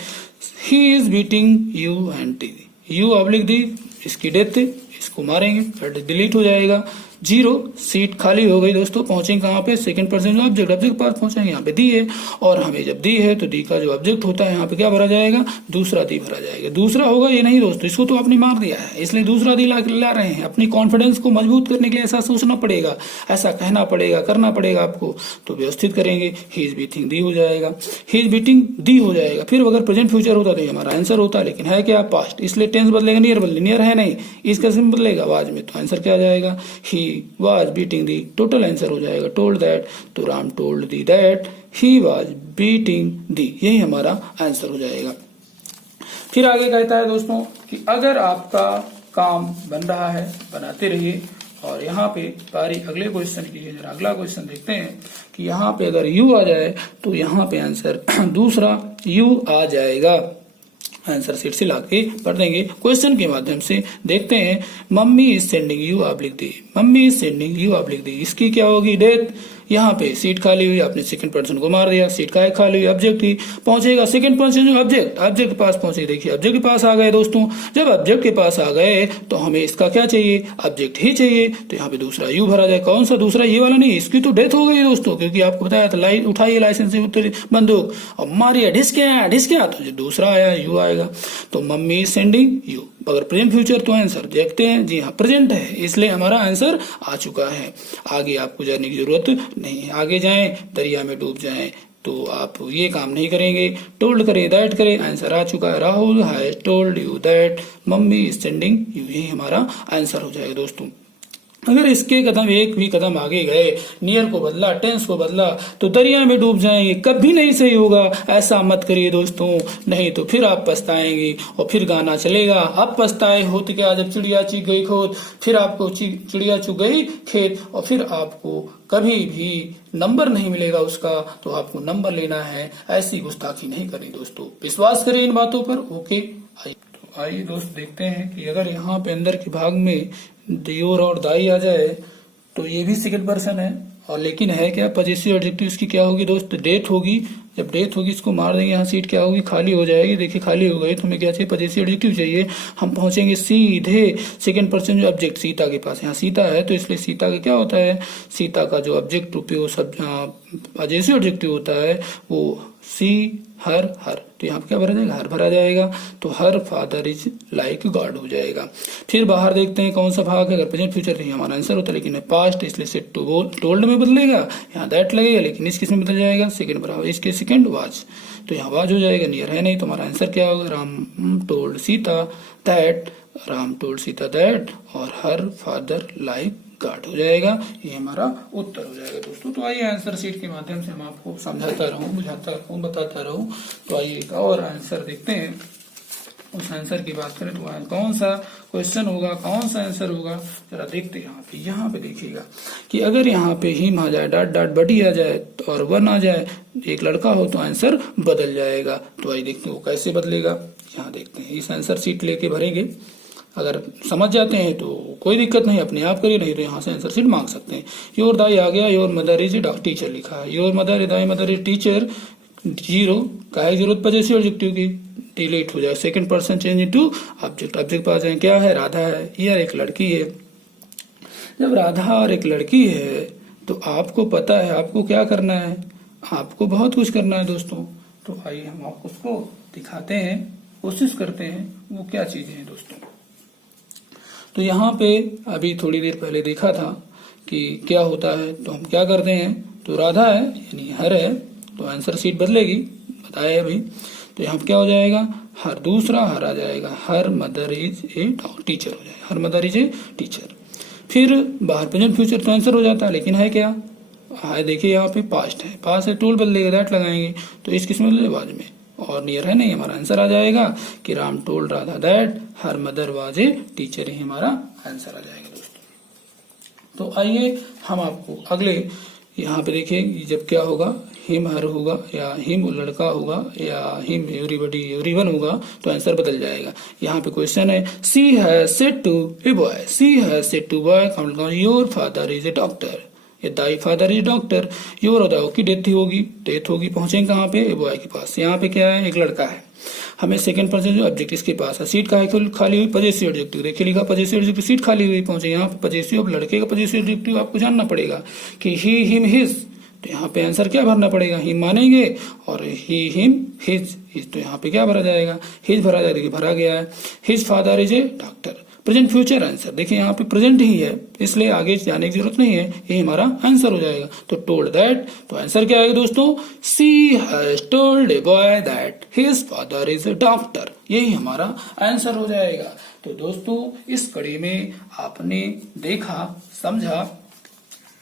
he is beating you and T, you oblique thee, इसकी डेथ, इसको मारेंगे, डिलीट हो जाएगा, 0, सीट खाली हो गई दोस्तों। पहुंचेंगे कहाँ पे, सेकंड पर्सन ऑब्जेक्ट, ऑब्जेक्ट पास पहुंचेंगे, यहाँ पे दी है, और हमें जब दी है तो दी का जो ऑब्जेक्ट होता है यहाँ पे क्या भरा जाएगा, दूसरा दी भरा जाएगा। दूसरा होगा ये नहीं दोस्तों, इसको तो आपने मार दिया है, इसलिए दूसरा दी ला रहे हैं। अपनी कॉन्फिडेंस को मजबूत करने के लिए ऐसा सोचना पड़ेगा, ऐसा कहना पड़ेगा, करना पड़ेगा आपको, तो व्यवस्थित करेंगे, ही इज बीटिंग दी हो जाएगा, ही इज बीटिंग दी हो जाएगा। फिर अगर प्रेजेंट फ्यूचर होता तो हमारा आंसर होता, लेकिन है क्या, पास्ट, इसलिए टेंस बदलेगा, नियर है नहीं, इसका सिंबल बदलेगा वाज में, तो आंसर क्या आ जाएगा, he was beating thee, total answer हो जाएगा टोल्ड दैट, तो Ram told thee that he was beating thee, यही हमारा आंसर हो जाएगा। फिर आगे कहता है दोस्तों कि अगर आपका काम बन रहा है, बनाते रहिए। और यहाँ पे बारी अगले क्वेश्चन की है, जरा अगला क्वेश्चन देखते हैं कि यहाँ पे अगर यू आ जाए तो यहाँ पे आंसर दूसरा यू आ जाएगा। आंसर सीट से लाके पढ़ देंगे क्वेश्चन के माध्यम से। देखते हैं, mummy is sending you oblique thee, mummy is sending you oblique thee, इसकी क्या होगी, डेथ। यहाँ पे सीट खाली हुई, आपने सेकंड पर्सन को मार दिया, सीट का खाली हुई, ऑब्जेक्ट ही पहुंचेगा, सेकंड पर्सन जो ऑब्जेक्ट के पास पहुंचे। देखिए ऑब्जेक्ट के पास आ गए दोस्तों, जब ऑब्जेक्ट के पास आ गए तो हमें इसका क्या चाहिए, ऑब्जेक्ट ही चाहिए, तो यहाँ पे दूसरा यू भरा जाए। कौन सा दूसरा, ये वाला नहीं, इसकी तो डेथ हो गई दोस्तों, क्योंकि आपको बताया था लाइट उठाइए, लाइसेंस से बंदूक और मारिए, ढिसके, तो जो दूसरा आया यू आएगा। तो मम्मी इज सेंडिंग यू, अगर प्रेजेंट फ्यूचर तो आंसर देखते हैं, जी हाँ प्रेजेंट है, इसलिए हमारा आंसर आ चुका है। आगे आपको जाने की जरूरत नहीं है, आगे जाएं दरिया में डूब जाएं तो आप ये काम नहीं करेंगे। टोल्ड करें, दैट करें, आंसर आ चुका है, Rahul has told you that mummy is sending you, यही हमारा आंसर हो जाएगा दोस्तों। अगर इसके कदम एक भी कदम आगे गए, नियर को बदला, टेंस को बदला, तो दरिया में डूब जाएंगे, कभी नहीं सही होगा। ऐसा मत करिए दोस्तों, नहीं तो फिर आप पछताएंगे और फिर गाना चलेगा, अब पछताए होत क्या जब चिड़िया चुग गई खोत, फिर आपको चिड़िया चुग गई खेत, और फिर आपको कभी भी नंबर नहीं मिलेगा उसका, तो आपको नंबर लेना है। ऐसी गुस्ताखी नहीं करनी दोस्तों, विश्वास करें इन बातों पर। ओके, आइए दोस्त देखते हैं कि अगर यहाँ पे अंदर के भाग में योर और दाई आ जाए तो ये भी सेकंड पर्सन है, और लेकिन है क्या, पजेसिव एडजेक्टिव इसकी क्या होगी दोस्त, डेथ होगी। जब डेथ होगी इसको मार देंगे, यहाँ सीट क्या होगी, खाली हो जाएगी। देखिए खाली हो गई तो हमें क्या चाहिए, पजेसिव एडजेक्टिव चाहिए। हम पहुंचेंगे सीधे सेकंड पर्सन जो ऑब्जेक्ट सीता के पास, यहाँ सीता है तो इसलिए सीता का क्या होता है, सीता का जो ऑब्जेक्ट उपयोग सब पजेसिव एडजेक्टिव होता है वो सी हर, तो यहाँ पे क्या भरा जाएगा, हर भरा जाएगा, तो her father is like God हो जाएगा। फिर बाहर देखते हैं कौन सा भाग है, अगर प्रेजेंट फ्यूचर नहीं हमारा आंसर होता, लेकिन है पास्ट, इसलिए से टोल्ड में बदलेगा, यहाँ दैट लगेगा, लेकिन इस किस में बदल जाएगा, सेकंड बराबर इसके सेकंड वाज, तो यहाँ वाज हो जाएगा, नियर है नहीं, तो हमारा आंसर क्या होगा, Ram told Sita that, Ram told Sita that, और हर फादर लाइक गॉड हो जाएगा। ये हमारा उत्तर हो जाएगा दोस्तों। तो आइए आंसर शीट के माध्यम से हम आपको समझाता रहूं, बुझाता रहूं, बताता रहूं। तो आइए एक और आंसर देखते हैं। उस आंसर की बात करें तो कौन सा क्वेश्चन होगा, कौन सा आंसर होगा, जरा देखते हैं। यहाँ पे देखिएगा कि अगर यहाँ पे हिम आ जाए, डॉट डॉट बडी आ जाए और वन आ जाए, एक लड़का हो तो आंसर बदल जाएगा। तो आइए देखते हैं वो कैसे बदलेगा। यहाँ देखते हैं, इस आंसर शीट लेके भरेंगे। अगर समझ जाते हैं तो कोई दिक्कत नहीं, अपने आप करिए, नहीं तो यहाँ से आंसर शीट मांग सकते हैं। योर दाई आ गया, योर मदर इज टीचर लिखा है, your mother Dai mother is teacher, 0 का है जरूरत पजेसिव एडजेक्टिव की, डिलीट हो जाए, second person change into object, object पास जाए, क्या है, राधा है, यह एक लड़की है। जब राधा और एक लड़की है तो आपको पता है आपको क्या करना है, आपको बहुत कुछ करना है दोस्तों। तो आइए हम आपको उसको दिखाते हैं। कोशिश करते हैं वो क्या चीजें हैं दोस्तों। तो यहाँ पे अभी थोड़ी देर पहले देखा था कि क्या होता है, तो हम क्या करते हैं, तो राधा है यानी हर है, तो आंसर शीट बदलेगी, बताया अभी। तो यहाँ क्या हो जाएगा, हर, दूसरा हर आ जाएगा, her mother is a teacher हो जाएगा, her mother is a teacher. फिर बाहर प्रेजेंट फ्यूचर तो आंसर हो जाता है, लेकिन है क्या, है देखिए यहाँ पे पास्ट है, पास्ट है टूल बदलेगा, दैट लगाएंगे, तो इस किस में बदले, बाद में, और नियर है नहीं, हमारा आंसर आ जाएगा कि Ram told Radha that her mother was a teacher, ही हमारा आंसर आ जाएगा दोस्तों। तो आइए हम आपको अगले यहाँ पे देखिए, जब क्या होगा, हिम हर होगा या हिम लड़का होगा या हिम एवरीबडी एवरीवन होगा, तो आंसर बदल जाएगा। यहाँ पे क्वेश्चन है, she has said to a boy, she has said to boy your father is a doctor, ये thy father is doctor, your thou की डेथ होगी, पहुंचेंगे कहाँ पे, ए बॉय के पास। यहाँ पे क्या है, एक लड़का है, हमें सेकंड पर्सन जो ऑब्जेक्ट इसके पास है, सीट का है खाली हुई, पजेसिव एडजेक्टिव, देखिए लिखा पजेसिव एडजेक्टिव, सीट खाली हुई, पहुंचे यहाँ पे पजेसिव। अब लड़के का पजेसिव एडजेक्टिव आपको जानना पड़ेगा कि ही हिम हिज, तो यहाँ पे आंसर क्या भरना पड़ेगा, हिम मानेंगे, और ही हिम हिज, तो यहाँ पे क्या भरा जाएगा, हिज भरा जाएगा, देखिए भरा गया है, his father is a doctor. Present future answer देखिए यहाँ पे प्रेजेंट ही है, इसलिए आगे जाने की जरूरत नहीं है, ये हमारा आंसर हो जाएगा। तो टोल्ड दैट, तो आंसर क्या आएगा दोस्तों, she has told a boy that his father is a doctor, यही हमारा आंसर हो जाएगा। तो दोस्तों इस कड़ी में आपने देखा, समझा,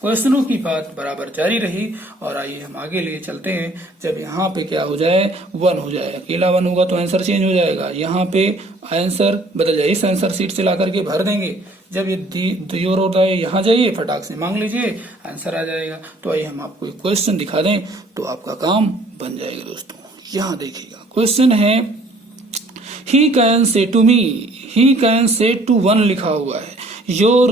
क्वेश्चनों की बात बराबर जारी रही, और आइए हम आगे लिए चलते हैं। जब यहाँ पे क्या हो जाए, 1 हो जाए, अकेला 1 होगा तो आंसर चेंज हो जाएगा, यहाँ पे आंसर बदल जाए, इस आंसर शीट से ला करके भर देंगे। जब ये योर होता है, यहाँ जाइए फटाक से मांग लीजिए, आंसर आ जाएगा। तो आइए हम आपको एक क्वेश्चन दिखा दें तो आपका काम बन जाएगा दोस्तों। यहाँ देखिएगा क्वेश्चन है, he can say to me, he can say to 1 लिखा हुआ है, your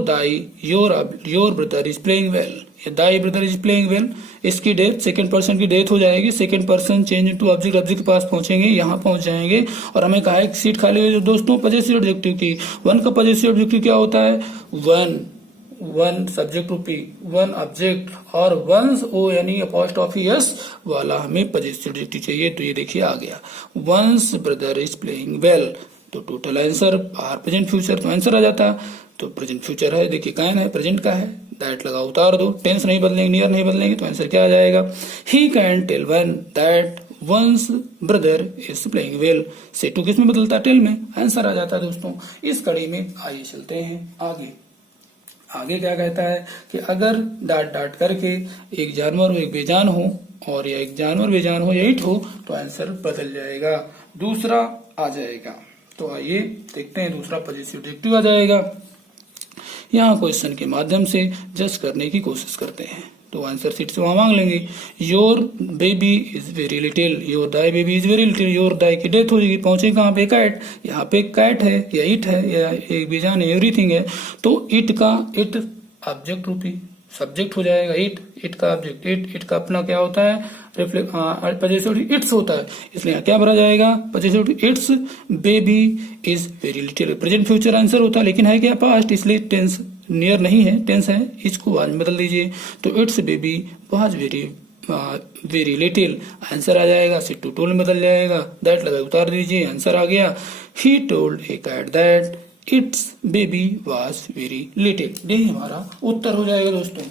brother is playing well, thy brother is playing well, इसकी डेथ, सेकंड पर्सन की डेथ हो जाएगी, second person change to object, object के पास पहुंचेंगे, यहाँ पहुंच जाएंगे, और हमें कहा है सीट खाली हुई दोस्तों पजेसिव एडजेक्टिव की। 1 का पजेसिव एडजेक्टिव क्या होता है, 1 सब्जेक्ट रूपी, 1 ऑब्जेक्ट, और 1 ओ यानी अपॉस्ट्रोफी एस वाला हमें पजेसिव एडजेक्टिव चाहिए। तो ये देखिए आ गया, once brother is playing well, तो total answer are present future, तो आंसर आ जाता। तो प्रेजेंट फ्यूचर है, देखिए कैन है, प्रेजेंट का है, दैट लगा उतार दो, टेंस नहीं बदलेंगे, नियर नहीं बदलेंगे, तो आंसर क्या आ जाएगा, he can tell one that one's brother is playing well, say to किस में बदलता है, टेल में, आंसर आ जाता है दोस्तों। इस कड़ी में आइए चलते हैं आगे। आगे क्या कहता है कि अगर डाट डाट करके एक जानवर हो एक बेजान हो, और या एक जानवर बेजान हो या इट हो, तो आंसर बदल जाएगा, दूसरा आ जाएगा। तो आइए देखते हैं, दूसरा पजेसिव एडजेक्टिव आ जाएगा। यहाँ क्वेश्चन के माध्यम से जज करने की कोशिश करते हैं, तो आंसर सीट से वहां मांग लेंगे, your baby is very little, your thy baby is very little, your thy की डेथ हो जाएगी, पहुंचे कहाँ पे, कैट, यहाँ पे कैट है या इट है या एक बेजान है, एवरीथिंग है, तो इट का, इट ऑब्जेक्ट रूपी सब्जेक्ट हो जाएगा, इट का ऑब्जेक्ट, इट का अपना क्या होता है, पजेसिव इट्स होता है, इसलिए क्या भरा जाएगा, possessive it's baby is very little, present future answer होता है, लेकिन है क्या पास्ट, इसलिए टेंस नियर नहीं है, टेंस है, इसको आज में बदल दीजिए, तो its baby was very little, answer आ जाएगा, से टू टोल में बदल जाएगा, दैट लगा उतार दीजिए, आंसर आ गया, he told a cat that its baby was very little, यही हमारा उत्तर हो जाएगा दोस्तों।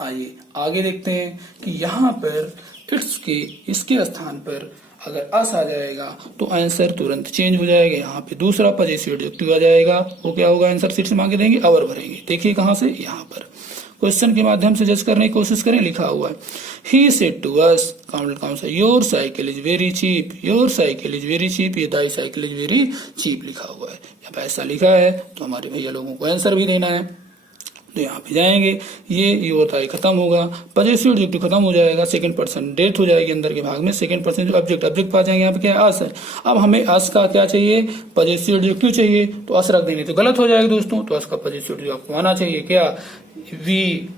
आइए आगे देखते हैं कि यहाँ पर इट्स के इसके स्थान पर अगर अस आ जाएगा तो आंसर तुरंत चेंज हो जाएगा, यहाँ पे दूसरा पजेसिव एडजेक्टिव आ जाएगा, वो क्या होगा, आंसर सीट से मांगे देंगे, अवर भरेंगे, देखिए कहाँ से, यहाँ पर क्वेश्चन के माध्यम से जज करने की कोशिश करें, लिखा हुआ है, ही सेड टू अस, कौन सा, your cycle is very cheap, your cycle is very cheap, ये thy cycle is very cheap लिखा हुआ है, जब ऐसा लिखा है तो हमारे भैया लोगों को आंसर भी देना है, तो यहाँ पे जाएंगे, ये होता है खत्म होगा, पजेसिव एडजेक्टिव खत्म हो जाएगा, सेकंड पर्सन डेथ हो जाएगी अंदर के भाग में, सेकंड पर्सन जो ऑब्जेक्ट पा जाएंगे, यहाँ पे क्या अस है, अब हमें अस का क्या चाहिए, पजेसिव एडजेक्टिव चाहिए, तो अस रख देंगे तो गलत हो जाएगा दोस्तों, तो अस का पजेसिव एडजेक्टिव आपको आना चाहिए, क्या, वी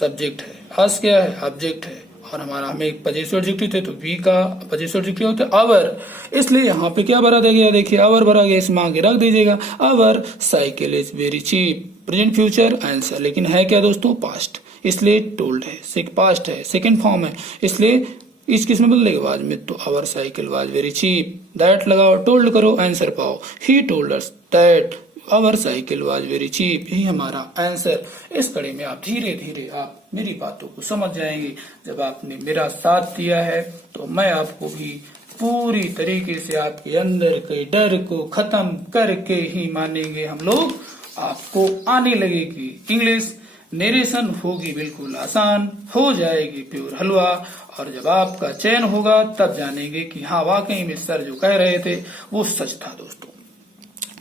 सब्जेक्ट है, अस क्या है, ऑब्जेक्ट है, और हमारा हमें पजेसिव एडजेक्टिव थे, तो वी का पजेसिव एडजेक्टिव होता है अवर, इसलिए यहाँ पे क्या भरा गया, देखिए अवर भरा गया, इसमें आगे रख दीजिएगा, our cycle is very cheap, present future answer, लेकिन है क्या दोस्तों, पास्ट, इसलिए टोल्ड है, पास्ट है, सेकंड फॉर्म है, इसलिए इस किस में बदलेगा बाद में, तो our cycle was very cheap, that लगाओ, टोल्ड करो, आंसर पाओ, he told us that our cycle was very cheap, यही हमारा आंसर। इस कड़ी में आप धीरे धीरे आप मेरी बातों को समझ जाएंगे। जब आपने मेरा साथ दिया है तो मैं आपको भी पूरी तरीके से आपके अंदर के डर को खत्म करके ही मानेंगे हम लोग, आपको आने लगेगी इंग्लिश, नरेशन होगी बिल्कुल आसान, हो जाएगी प्योर हलवा। और जब आपका चयन होगा तब जानेंगे कि हाँ वाकई में सर जो कह रहे थे वो सच था दोस्तों।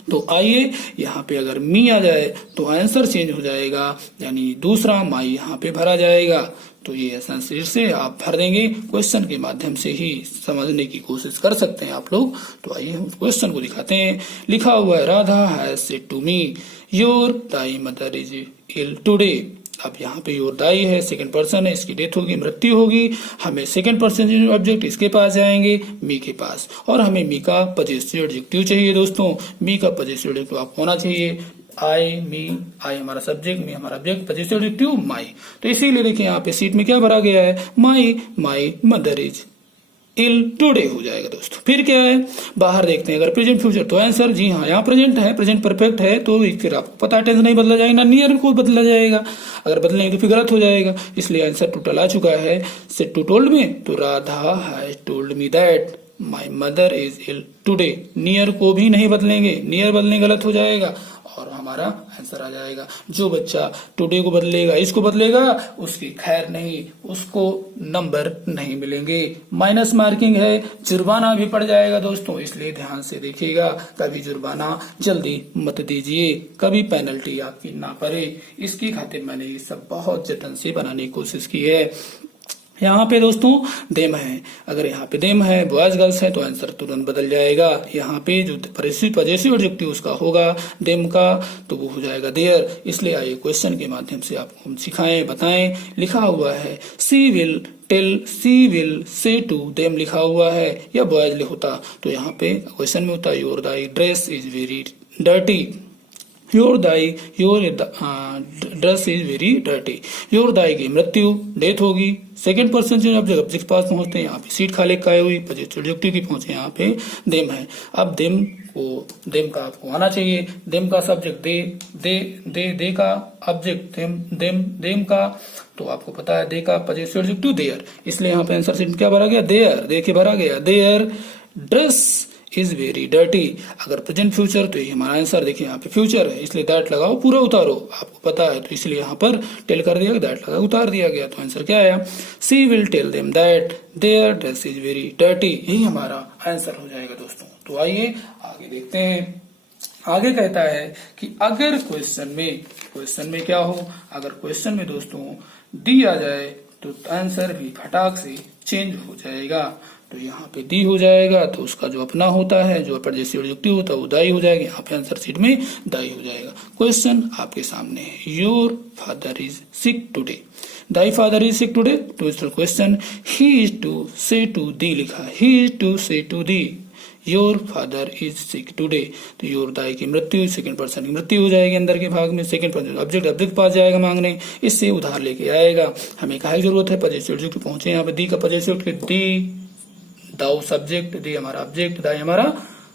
तो आइए यहाँ पे अगर मी आ जाए तो आंसर चेंज हो जाएगा, यानी दूसरा माई यहाँ पे भरा जाएगा। तो ये ऐसा से आप भर देंगे, क्वेश्चन के माध्यम से ही समझने की कोशिश कर सकते हैं आप लोग। तो आइए हम क्वेश्चन को दिखाते हैं। लिखा हुआ है Radha has said to me your thy mother is ill today. अब यहाँ पे योर दाई है, सेकंड पर्सन है, इसकी डेथ होगी, मृत्यु होगी, हमें सेकंड पर्सन ऑब्जेक्ट इसके पास जाएंगे, मी के पास, और हमें मी का पजेसिव एडजेक्टिव चाहिए दोस्तों। मी का पजेसिव एडजेक्टिव आपको होना चाहिए आई, मी, आई हमारा सब्जेक्ट, मी हमारा ऑब्जेक्ट, पजेसिव एडजेक्टिव माई। तो इसीलिए देखिए यहाँ पे सीट में क्या भरा गया है, my mother is ill today हो जाएगा दोस्तों। फिर क्या है, बाहर देखते हैं अगर प्रेजेंट फ्यूचर तो आंसर, जी हाँ यहाँ प्रेजेंट है, प्रेजेंट परफेक्ट है, तो फिर आपको पता है टेंस नहीं बदला जाएगा, ना नियर को बदला जाएगा, अगर बदलेंगे तो फिर गलत हो जाएगा। इसलिए आंसर टोटल आ चुका है सेड टू टोल्ड में, तो Radha has told me that my mother is ill today. Near को भी नहीं बदलेंगे, नियर बदलने गलत हो जाएगा और हमारा आंसर आ जाएगा। जो बच्चा टुडे को बदलेगा, इसको बदलेगा, उसकी खैर नहीं, उसको नंबर नहीं मिलेंगे, माइनस मार्किंग है, जुर्माना भी पड़ जाएगा दोस्तों। इसलिए ध्यान से देखिएगा, कभी जुर्माना जल्दी मत दीजिए, कभी पेनल्टी आपकी ना पड़े, इसकी खातिर मैंने ये सब बहुत जतन से बनाने की कोशिश की है। यहाँ पे दोस्तों देम है, अगर यहाँ पे देम है, बॉयज गर्ल्स है, तो आंसर तुरंत बदल जाएगा। यहाँ पे जो पजेसिव एडजेक्टिव उसका होगा देम का, तो वो हो जाएगा देयर। इसलिए आइए क्वेश्चन के माध्यम से आपको हम सिखाएं, बताएं। लिखा हुआ है सी विल से टू देम लिखा हुआ है, या बॉयज होता तो यहाँ पे क्वेश्चन में होता your thy dress is very dirty, your dress is very dirty. Your thy की मृत्यु, डेथ होगी, सेकंड पर्सन जो ऑब्जेक्ट के पास पहुंचते हैं, यहाँ पे सीट खाली खाए हुई, एडजेक्टिव की पहुंचे, यहाँ पे देम है। अब देम का आपको आना चाहिए, देम का सब्जेक्ट दे का ऑब्जेक्ट देम का, तो आपको पता है दे का पजेसिव एडजेक्टिव देयर। इसलिए यहाँ पे आंसर सीट क्या भरा गया, देयर, दे के भरा गया, their dress is very dirty. अगर प्रेजेंट फ्यूचर तो ये हमारा आंसर, देखिए यहाँ पे फ्यूचर है, इसलिए दैट लगाओ, पूरा उतारो, आपको पता है, तो इसलिए यहाँ पर टेल कर दिया, दैट लगा उतार दिया गया, तो आंसर क्या आया, she will tell them that their dress is very dirty, यही हमारा आंसर हो जाएगा दोस्तों। तो आइए आगे देखते हैं। आगे कहता है कि अगर क्वेश्चन में क्या हो, अगर क्वेश्चन में दोस्तों डी आ जाए तो आंसर भी फटाक से चेंज हो जाएगा। तो यहाँ पे दी हो जाएगा, तो उसका जो अपना होता है, जो पजेसिव एडजेक्टिव होता है वो दाई हो जाएगा, यहाँ पे आंसर सीट में दाई हो जाएगा। क्वेश्चन आपके सामने है, your father is sick today, thy father is sick today, तो question he is to say to thee लिखा है, he is to say to thee, your father is sick today, तो योर दाई की मृत्यु, second person की मृत्यु हो जाएगी अंदर के भाग में, सेकंड पर्सन ऑब्जेक्ट पास जाएगा मांगने, इससे उधार लेके आएगा। हमें कहा जरूरत है पजेसिव एडजेक्टिव पहुंचे, यहाँ पे दी का पजेसिव एडजेक्टिव दी, दाऊ सब्जेक्ट, दी हमारा ऑब्जेक्ट, दाई हमारा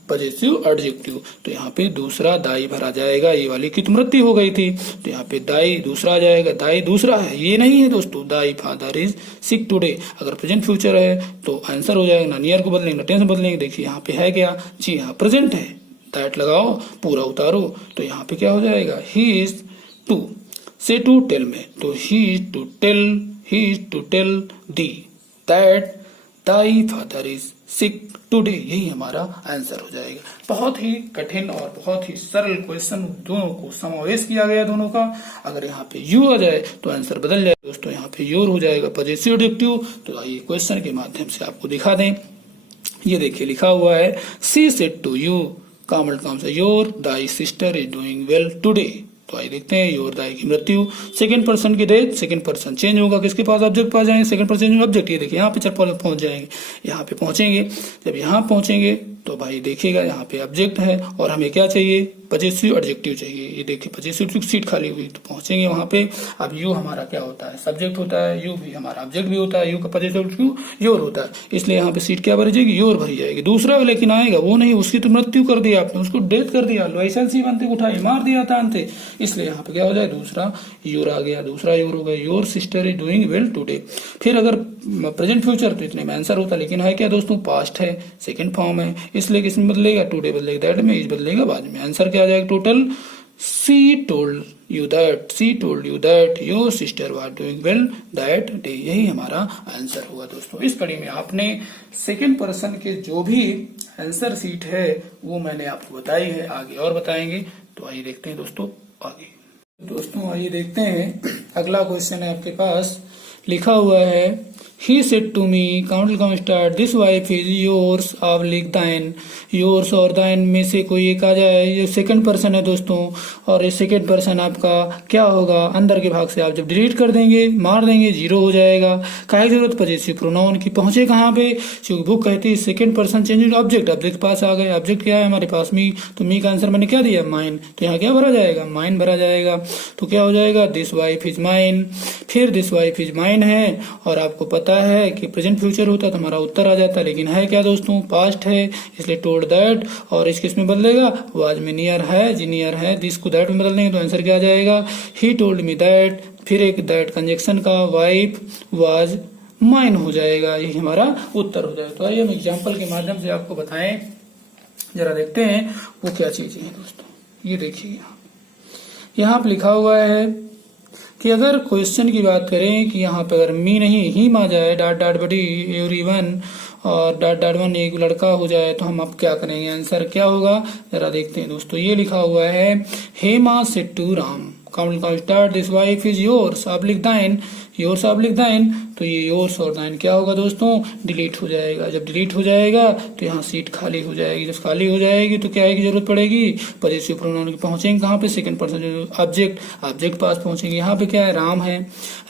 पजेसिव एडजेक्टिव, तो यहाँ पे दूसरा दाई भरा जाएगा। ये वाली की तो मृत्यु हो गई थी, तो यहाँ पे दाई दूसरा आ जाएगा, दाई दूसरा है, ये नहीं है दोस्तों, दाई फादर इज सिक टुडे। अगर प्रेजेंट फ्यूचर है तो आंसर हो जाएगा, ना नियर को बदलेंगे ना टेंस बदलेंगे। देखिए यहाँ पे है क्या, जी हाँ प्रेजेंट है, दैट लगाओ, पूरा उतारो, तो यहाँ पे क्या हो जाएगा, he is to say to tell में, तो he is to tell thee that thy father is sick today, यही हमारा आंसर हो जाएगा। बहुत ही कठिन और बहुत ही सरल क्वेश्चन, दोनों को समावेश किया गया दोनों का। अगर यहाँ पे यू आ जाए तो आंसर बदल जाए दोस्तों, यहाँ पे योर हो जाएगा पजेसिव एडजेक्टिव। तो आइए क्वेश्चन के माध्यम से आपको दिखा दें। ये देखिए लिखा हुआ है सी सेड टू यू, कामल काम से your Dai sister is doing well today. तो आइए देखते हैं, योर दाई की मृत्यु, सेकंड पर्सन की डेथ, सेकंड पर्सन चेंज होगा, किसके पास ऑब्जेक्ट पास जाएंगे, सेकंड पर्सन ऑब्जेक्ट। ये देखिए यहाँ पे पहुंच जाएंगे, यहाँ पे पहुंचेंगे, जब यहाँ पहुंचेंगे तो भाई देखिएगा यहाँ पे ऑब्जेक्ट है और हमें क्या चाहिए, पजेसिव एडजेक्टिव चाहिए। ये देखिए पजेसिव सीट खाली हुई, तो पहुंचेंगे वहां पे। अब यू हमारा क्या होता है, सब्जेक्ट होता है, यू भी हमारा ऑब्जेक्ट भी होता है, यू का पजेसिव एडजेक्टिव योर होता है, इसलिए यहाँ पे सीट क्या भरी जाएगी, योर भरी जाएगी। दूसरा लेकिन आएगा वो नहीं, उसकी तो मृत्यु कर दिया आपने, उसको डेथ कर दिया, लाइसेंस ही बनते उठाई मार दिया था अंते, इसलिए यहाँ पे क्या हो जाए, दूसरा योर आ गया, दूसरा योर हो गया, your sister is doing well today. फिर अगर प्रेजेंट फ्यूचर तो इतने में आंसर होता, लेकिन है क्या दोस्तों, पास्ट है, सेकंड फॉर्म है, इसलिए किसमें बदलेगा, टुडे बदलेगा, दैट में इज बदलेगा बाद में। आंसर क्या आ जाएगा total, C told you that, C told you that your sister was doing well that day, यही हमारा आंसर हुआ दोस्तों। इस कड़ी में आपने सेकंड पर्सन के जो भी आंसर सीट है वो मैंने आपको बताई है, आगे और बताएंगे। तो आइए देखते हैं दोस्तों आगे। दोस्तों आइए देखते हैं, अगला क्वेश्चन है आपके पास, लिखा हुआ है He said to me, count start, this wife is yours oblique thine, yours और दाइन में से कोई एक आ जाए, ये सेकंड पर्सन है दोस्तों, और ये सेकंड पर्सन आपका क्या होगा, अंदर के भाग से आप जब डिलीट कर देंगे, मार देंगे, जीरो हो जाएगा। काहे जरूरत, पजेसिव प्रोनाउन की, पहुंचे कहाँ पे, क्योंकि बुक कहती है second person change object, object पास आ गए, ऑब्जेक्ट क्या है हमारे पास मी, तो मी का आंसर मैंने क्या दिया, माइन, तो यहाँ क्या भरा जाएगा, माइन भरा जाएगा, तो क्या हो जाएगा, दिस वाइफ इज माइन। फिर दिस वाइफ इज माइन है, और आपको पता है कि प्रेजेंट फ्यूचर होता तो हमारा उत्तर आ जाता, लेकिन है क्या दोस्तों, पास्ट है, इसलिए टोल्ड दैट, और इसके इसमें बदलेगा, वाज में नियर है, जीनियर है, दिस को दैट में बदल देंगे तो आंसर क्या आ जाएगा, ही टोल्ड मी दैट, फिर एक दैट कंजक्शन का, वाइफ वाज माइन हो जाएगा, यही हमारा उत्तर हो जाएगा। तो आइए हम एग्जाम्पल के माध्यम से आपको बताएं, जरा देखते हैं वो क्या चीजें हैं दोस्तों। ये देखिए यहाँ पे लिखा हुआ है कि अगर क्वेश्चन की बात करें कि यहाँ पे अगर मी नहीं हिम आ जाए, डाट डाट बड़ी एवरीवन और डाट डाट वन एक लड़का हो जाए, तो हम अब क्या करेंगे, आंसर क्या होगा, जरा देखते हैं दोस्तों। ये लिखा हुआ है Hema said to Ram, count start, this wife is yours oblique thine, yours oblique thine, तो ये योर्स और दाइन क्या होगा दोस्तों, डिलीट हो जाएगा। जब डिलीट हो जाएगा तो यहाँ सीट खाली हो जाएगी, जब खाली हो जाएगी तो क्या की जरूरत पड़ेगी, पजेसिव प्रोनाउन की। पहुंचेंगे कहाँ पे, सेकंड पर्सन ऑब्जेक्ट, ऑब्जेक्ट पास पहुंचेंगे। यहाँ पे क्या है, राम है,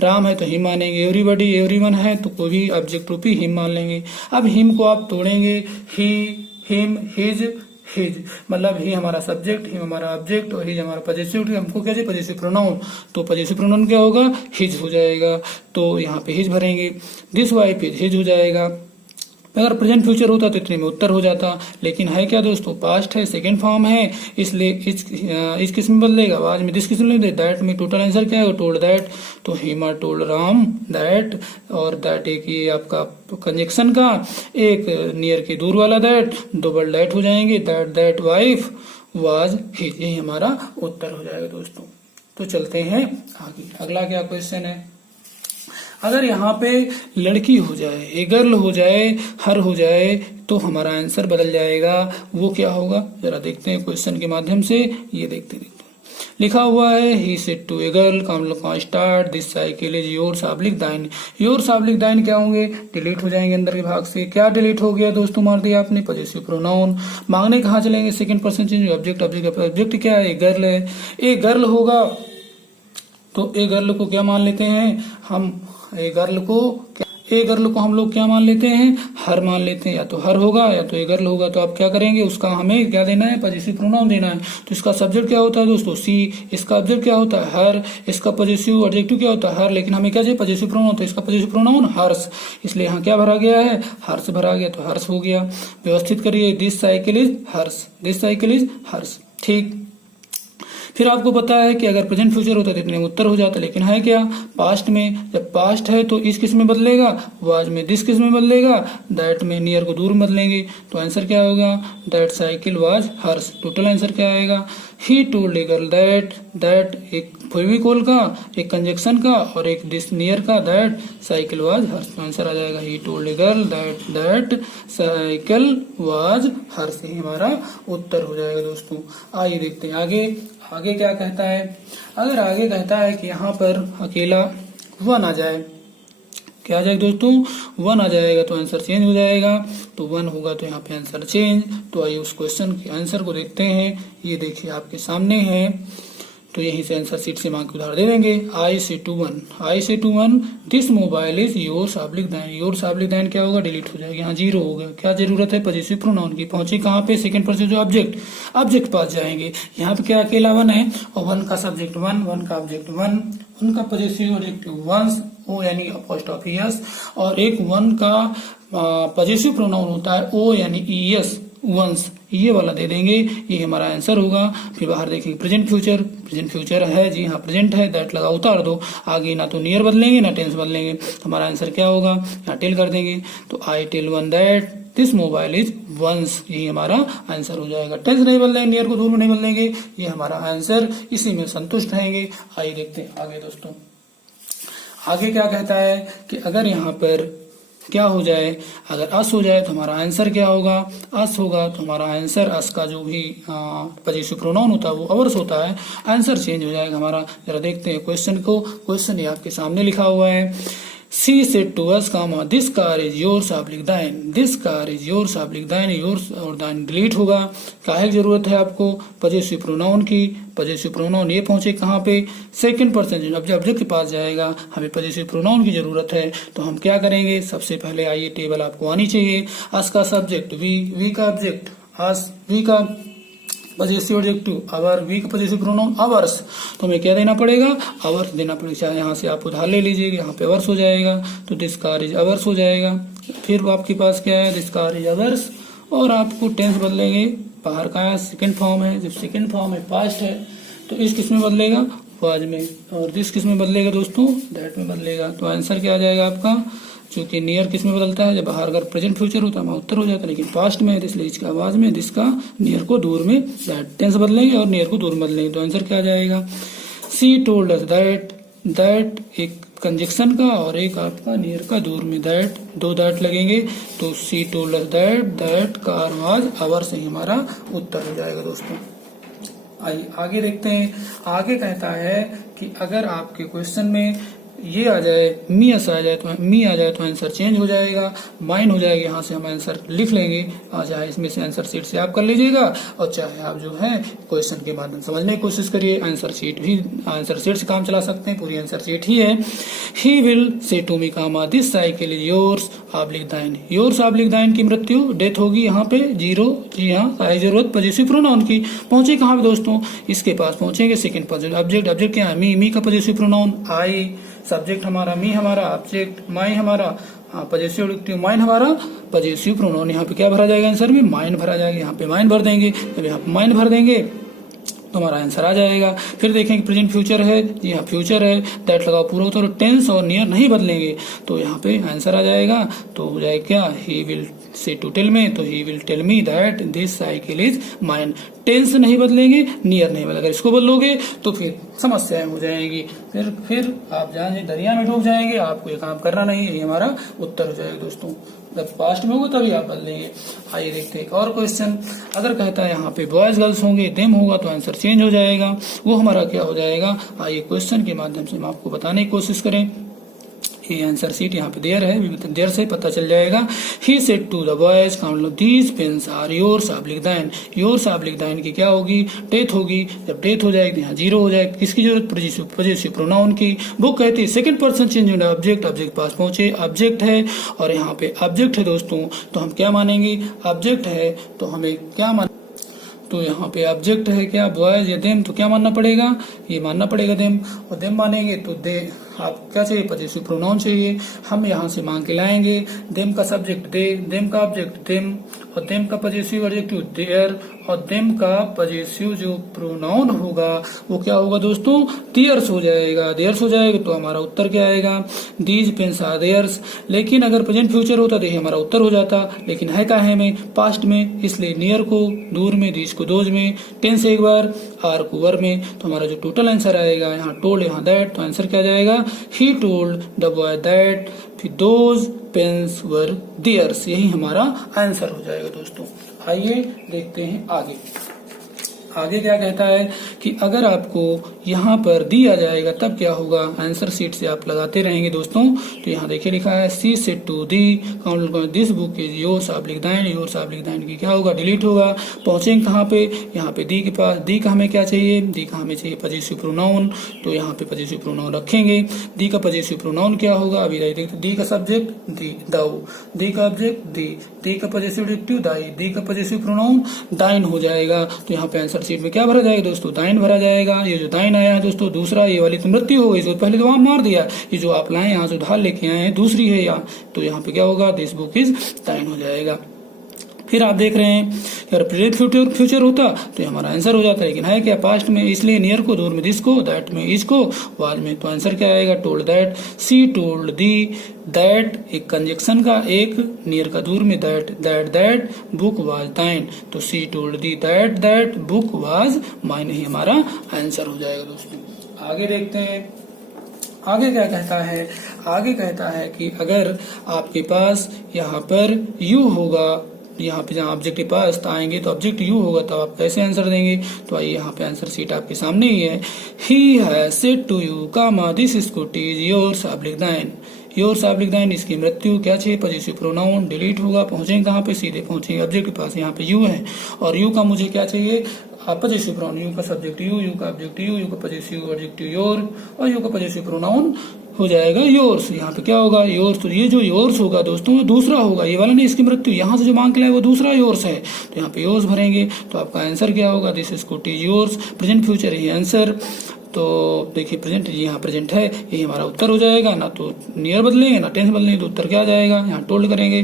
राम है तो हिम मानेंगे, एवरीबॉडी एवरीवन है तो कोई भी ऑब्जेक्ट रूपी हिम मान लेंगे। अब हिम को आप तोड़ेंगे, ही हिम हिज हिज, मतलब ही हमारा सब्जेक्ट, हिम हमारा ऑब्जेक्ट और हिज हमारा पजेसिव, हमको क्या चाहिए, पजेसिव प्रोनाउन, तो पजेसिव प्रोनाउन क्या होगा, हिज हो जाएगा, तो यहाँ पे हिज भरेंगे। दिस वाइफ इज हिज हो जाएगा। अगर प्रेजेंट फ्यूचर होता तो इतने में उत्तर हो जाता, लेकिन है क्या दोस्तों, पास्ट है, सेकंड फॉर्म है, इसलिए इस किस में बदलेगा, आज में दिस किस में बदलेगा, दैट में। टोटल आंसर क्या है, टोल्ड दैट, तो हिमा टोल्ड राम दैट, और दैट एक ये आपका कंजक्शन का, एक नियर के दूर वाला दैट, डबल दैट हो जाएंगे, that that wife was his, यही हमारा उत्तर हो जाएगा दोस्तों। तो चलते हैं आगे, अगला क्या क्वेश्चन है, अगर यहाँ पे लड़की हो जाए, ए गर्ल हो जाए, हर हो जाए, तो हमारा आंसर बदल जाएगा, वो क्या होगा, जरा देखते हैं क्वेश्चन के माध्यम से। ये देखते लिखा हुआ है he said to a girl, count start, this cycle is yours oblique thine, yours oblique thine क्या होंगे, डिलीट हो जाएंगे अंदर के भाग से। क्या डिलीट हो गया दोस्तों, मार दिया आपने, पजेसिव प्रोनाउन। मांगने कहाँ चलेंगे, second person change object, object क्या है, ए गर्ल है, ए गर्ल होगा तो ए गर्ल को क्या मान लेते हैं हम, ए गर्ल को हम लोग क्या मान लेते हैं, हर मान लेते हैं, या तो हर होगा या तो ए गर्ल होगा। तो आप क्या करेंगे, उसका हमें क्या देना है, पजेसिव प्रोनाउन देना है। तो इसका सब्जेक्ट क्या होता है दोस्तों, सी, इसका ऑब्जेक्ट क्या होता है, हर, इसका पजेसिव एडजेक्टिव क्या होता है, हर, लेकिन हमें क्या चाहिए, पजेसिव प्रोनाउन, तो इसका पजेसिव प्रोनाउन हर्ष, इसलिए यहाँ क्या भरा गया है, हर्ष भरा गया, तो हर्ष हो गया। व्यवस्थित करिए, this cycle is hers, this cycle is hers, ठीक। फिर आपको पता है कि अगर प्रेजेंट फ्यूचर होता तो इतने में उत्तर हो जाता, लेकिन है क्या, पास्ट में, जब पास्ट है तो इस किस में बदलेगा, वाज में, दिस किस में बदलेगा, दैट में, नियर को दूर में बदलेंगे, तो आंसर क्या होगा, that cycle was hers. Total answer क्या आएगा, he told a girl that, that एक फेविकोल का, एक कंजक्शन का और एक दिस नियर का, दैट साइकिल वाज हर्स, तो आंसर आ जाएगा he told a girl that that cycle was hers, ये हमारा उत्तर हो जाएगा दोस्तों। आइए देखते हैं आगे, आगे क्या कहता है, अगर आगे कहता है कि यहाँ पर अकेला वन आ जाए, क्या आ जाएगा दोस्तों, वन आ जाएगा तो आंसर चेंज हो जाएगा, तो वन होगा तो यहाँ पे आंसर चेंज। तो आइए उस क्वेश्चन के आंसर को देखते हैं। ये देखिए आपके सामने है तो यहीं से आंसर शीट से मांग के उधार दे देंगे। I से to 1 this mobile is yours oblique thine. Yours oblique thine क्या होगा, डिलीट हो जाएगा, यहाँ 0 होगा। क्या जरूरत है, पजेसिव प्रोनाउन की। पहुंचे कहाँ पे, सेकंड पर्सन जो ऑब्जेक्ट पास जाएंगे। यहाँ पे क्या अकेला 1 है और 1 का सब्जेक्ट 1 का ऑब्जेक्ट 1 का पजेसिव एडजेक्टिव वंस, ओ यानी अपोस्ट्रोफी एस, और एक 1 का पजेसिव प्रोनाउन होता है ओ यानी ईएस, वंस, ये वाला दे देंगे। ये हमारा आंसर होगा। फिर बाहर देखेंगे प्रेजेंट फ्यूचर है जी हाँ, प्रेजेंट है, दैट लगा उतार दो। आगे ना तो नियर बदलेंगे ना टेंस बदलेंगे। हमारा आंसर क्या होगा, यहाँ टेल कर देंगे। तो I tell 1 that this mobile is one's, यही हमारा आंसर हो जाएगा। टेंस नहीं बदलेंगे, नियर को दूर में नहीं बदलेंगे, ये हमारा आंसर, इसी में संतुष्ट रहेंगे। आइए देखते हैं आगे दोस्तों। आगे क्या कहता है कि अगर यहाँ पर क्या हो जाए, अगर अस हो जाए तो हमारा आंसर क्या होगा, अस होगा तो हमारा आंसर, अस का जो भी पजेसिव प्रोनाउन होता है वो अवर्स होता है, आंसर चेंज हो जाएगा हमारा। जरा देखते हैं क्वेश्चन को। क्वेश्चन ये आपके सामने लिखा हुआ है। She said to us, this car is yours oblique thine, this car is yours oblique thine, yours और thine डिलीट होगा। काहे की जरूरत है आपको, पजेसिव प्रोनाउन की। पजेसिव प्रोनाउन ये पहुंचे कहाँ पे, सेकंड पर्सन ऑब्जेक्ट के पास जाएगा। हमें पजेसिव प्रोनाउन की जरूरत है, तो हम क्या करेंगे, सबसे पहले आइए टेबल आपको आनी चाहिए। अस का सब्जेक्ट वी का ऑब्जेक्ट अस, वी का पजेसिव एडजेक्टिव अवर, वी का पजेसिव प्रोनाउन अवर्स, तो हमें क्या देना पड़ेगा, अवर्स देना पड़ेगा। चाहे यहाँ से आप उधार ले लीजिएगा, यहाँ पे अवर्स हो जाएगा, तो दिस कार इज अवर्स हो जाएगा। फिर आपके पास क्या है, दिस कार इज अवर्स, और आपको टेंस बदलेंगे। बाहर का सेकंड फॉर्म है, जब सेकंड फॉर्म है पास्ट है, तो इस किस में बदलेगा, वाज में, और दिस किस में बदलेगा दोस्तों, दैट में बदलेगा। तो आंसर क्या आ जाएगा आपका, क्योंकि नियर किस में बदलता है, जब बाहर अगर प्रेजेंट फ्यूचर होता है वहाँ उत्तर हो जाता है, लेकिन पास्ट में है इसलिए इसका आवाज में, दिस का नियर को दूर में, दैट टेंस बदलेंगे और नियर को दूर में बदलेंगे। तो आंसर क्या आ जाएगा, सी टोल्ड अस दैट, दैट एक कंजक्शन का और एक आपका नियर का दूर में, दैट, दो दैट लगेंगे, तो she told us that, that car was our से ही हमारा उत्तर हो जाएगा दोस्तों। आइए आगे देखते हैं। आगे कहता है कि अगर आपके क्वेश्चन में ये आ जाए, मी आ जाए तो आंसर चेंज हो जाएगा, माइन हो जाएगा। यहाँ से हम आंसर लिख लेंगे, चाहे इसमें से आंसर शीट से आप कर लीजिएगा, और चाहे आप जो है क्वेश्चन के माध्यम समझने की कोशिश करिए। आंसर शीट से काम चला सकते हैं, पूरी आंसर शीट ही है। He will say to me comma this cycle is yours oblique thine, yours oblique thine की मृत्यु, डेथ होगी यहाँ पे 0, जी हाँ, आई जरूरत पजेसिव प्रोनाउन की। पहुंचे कहाँ पे दोस्तों, इसके पास पहुंचेंगे सेकंड पर्सन ऑब्जेक्ट क्या है, मी का पजेसिव प्रोनाउन आई, सब्जेक्ट हमारा मी, हमारा ऑब्जेक्ट माई, हमारा पजेसिव एडजेक्टिव माइन, हमारा पजेसिव प्रोनाउन। यहाँ पे क्या भरा जाएगा, आंसर में माइन भरा जाएगा। यहाँ पे माइन भर देंगे, जब यहाँ पे माइन भर देंगे तो हमारा आंसर आ जाएगा। फिर देखेंगे प्रेजेंट फ्यूचर है, जी हाँ फ्यूचर है, दैट लगाओ पूरा उत्तर, टेंस और नियर नहीं बदलेंगे, तो यहाँ पे आंसर आ जाएगा। तो हो जाएगा क्या, he will say to tell me, तो he will tell me that this cycle is mine. Tense नहीं बदलेंगे, नियर नहीं बदलेगा, इसको बदलोगे तो फिर समस्याएं हो जाएंगी, फिर आप जाने दरिया में डूब जाएंगे। आपको ये काम करना नहीं है, ये हमारा उत्तर हो जाएगा दोस्तों। जब पास्ट में होगा तभी आप बदलेंगे। आइए देखते हैं एक और क्वेश्चन। अगर कहता है यहाँ पे बॉयज गर्ल्स होंगे, देम होगा, तो आंसर चेंज हो जाएगा। वो हमारा क्या हो जाएगा, आइए क्वेश्चन के माध्यम से हम आपको बताने की कोशिश करें। ये आंसर शीट यहाँ पे देयर है, देयर से पता चल जाएगा। He said to the boys count लो these pens are yours oblique thine, yours oblique thine की क्या होगी, डेथ होगी। जब डेथ हो जाएगी यहाँ 0 हो जाएगा, किसकी जरूरत, पजेसिव प्रोनाउन की। बुक कहती है सेकंड पर्सन चेंज होना, ऑब्जेक्ट पास पहुंचे, ऑब्जेक्ट है और यहाँ पे ऑब्जेक्ट है दोस्तों, तो हम क्या मानेंगे, ऑब्जेक्ट है तो हमें क्या मान, तो यहाँ पे ऑब्जेक्ट है क्या, बॉयज या देम, तो क्या मानना पड़ेगा, ये मानना पड़ेगा देम। और देम मानेंगे तो दे, आप क्या चाहिए, पजेसिव प्रोनाउन चाहिए। हम यहाँ से मांग के लाएंगे, देम का सब्जेक्ट दे, देम का ऑब्जेक्ट देम, और देम का पजेसिव एडजेक्टिव देयर, और देम का पजेसिव जो प्रोनाउन होगा वो क्या होगा दोस्तों, देयर्स हो जाएगा। देयर्स हो जाएगा तो हमारा उत्तर क्या आएगा, दीज पेन्स आर देयर्स। लेकिन अगर प्रेजेंट फ्यूचर होता तो हमारा उत्तर हो जाता, लेकिन है का है में, पास्ट में, इसलिए नियर को दूर में, दीज को दोज में, टेंस एक बार, आर को वर में। तो हमारा जो टोटल आंसर आएगा, यहाँ टोल्ड यहाँ दैट, तो आंसर क्या जाएगा, he told the boy that, फिर दोज पेन्स वर देयर्स, यही हमारा आंसर हो जाएगा दोस्तों। आइए देखते हैं आगे। आगे क्या कहता है कि अगर आपको यहाँ पर दिया जाएगा तब क्या होगा, आंसर शीट से आप लगाते रहेंगे दोस्तों। तो यहाँ देखिए लिखा है she said to thee count this book is yours, आप लिख दें योर्स, आप लिख दें की क्या होगा, डिलीट होगा। पहुंचेंगे कहाँ पे, यहाँ पे दी के पास। दी का हमें क्या चाहिए, दी का हमें चाहिए पजेसिव प्रोनाउन, तो यहाँ पे पजेसिव प्रोनाउन रखेंगे। दी का पजेसिव प्रोनाउन क्या होगा, अभी देखते, दी का सब्जेक्ट दी दाऊ, दी का ऑब्जेक्ट दी का पजेसिव एडजेक्टिव दाई, दी का पजेसिव प्रोनाउन दाइन हो जाएगा। तो यहाँ पे आंसर शीट में क्या भरा जाएगा दोस्तों, दाइन भरा जाएगा। ये जो दाइन आया है दोस्तों दूसरा, ये वाली तो मृत्यु हो गई, इसको पहले तो वहां मार दिया। ये जो आप लाए यहाँ से उधार लेके आए हैं दूसरी है यहाँ, तो यहाँ पे क्या होगा, दिस बुक इज दाइन हो जाएगा। फिर आप देख रहे हैं अगर प्रेजेंट फ्यूचर होता तो ये हमारा आंसर हो जाता, लेकिन है क्या पास्ट में, इसलिए नियर को दूर में दिस को, दैट में इज को, वाज में, तो आंसर क्या आएगा, told that, C told thee that, एक कंजक्शन का, एक नियर का दूर में that, that book was thine, तो she told thee that book was mine, ही हमारा आंसर हो जाएगा दोस्तों। आगे देखते हैं आगे क्या कहता है। आगे कहता है कि अगर आपके पास यहाँ पर यू होगा, यहाँ पे जहाँ ऑब्जेक्ट के पास आएंगे तो ऑब्जेक्ट यू होगा, तो आप कैसे आंसर देंगे। तो आइए यहाँ पे आंसर शीट आपके सामने ही है। He has said to you comma this scooty is yours, आप लिख दें योर्स, आप लिख दें, इसकी मृत्यु क्या चाहिए, पजेसिव प्रोनाउन, डिलीट होगा। पहुंचेंगे कहाँ पे, सीधे पहुंचेंगे ऑब्जेक्ट के पास, यहाँ पे यू है और यू का मुझे क्या चाहिए, पजेसिव प्रोनाउन, यू का सब्जेक्ट यू का ऑब्जेक्ट यू का पजेसिव एडजेक्टिव योर, और यू का पजेसिव प्रोनाउन हो जाएगा योर्स। यहाँ पे क्या होगा, योर्स, तो ये जो योर्स होगा दोस्तों वो दूसरा होगा, ये वाला नहीं, इसकी मृत्यु यहाँ से जो मांग के लाए वो दूसरा योर्स है, तो यहाँ पे योर्स भरेंगे। तो आपका आंसर क्या होगा, this scooty is yours, present future है आंसर। तो देखिए प्रेजेंट, यहाँ प्रेजेंट है, यही हमारा उत्तर हो जाएगा। ना तो नियर बदलेंगे ना टेंस बदलेंगे, तो उत्तर क्या आ जाएगा, यहाँ टोल्ड करेंगे,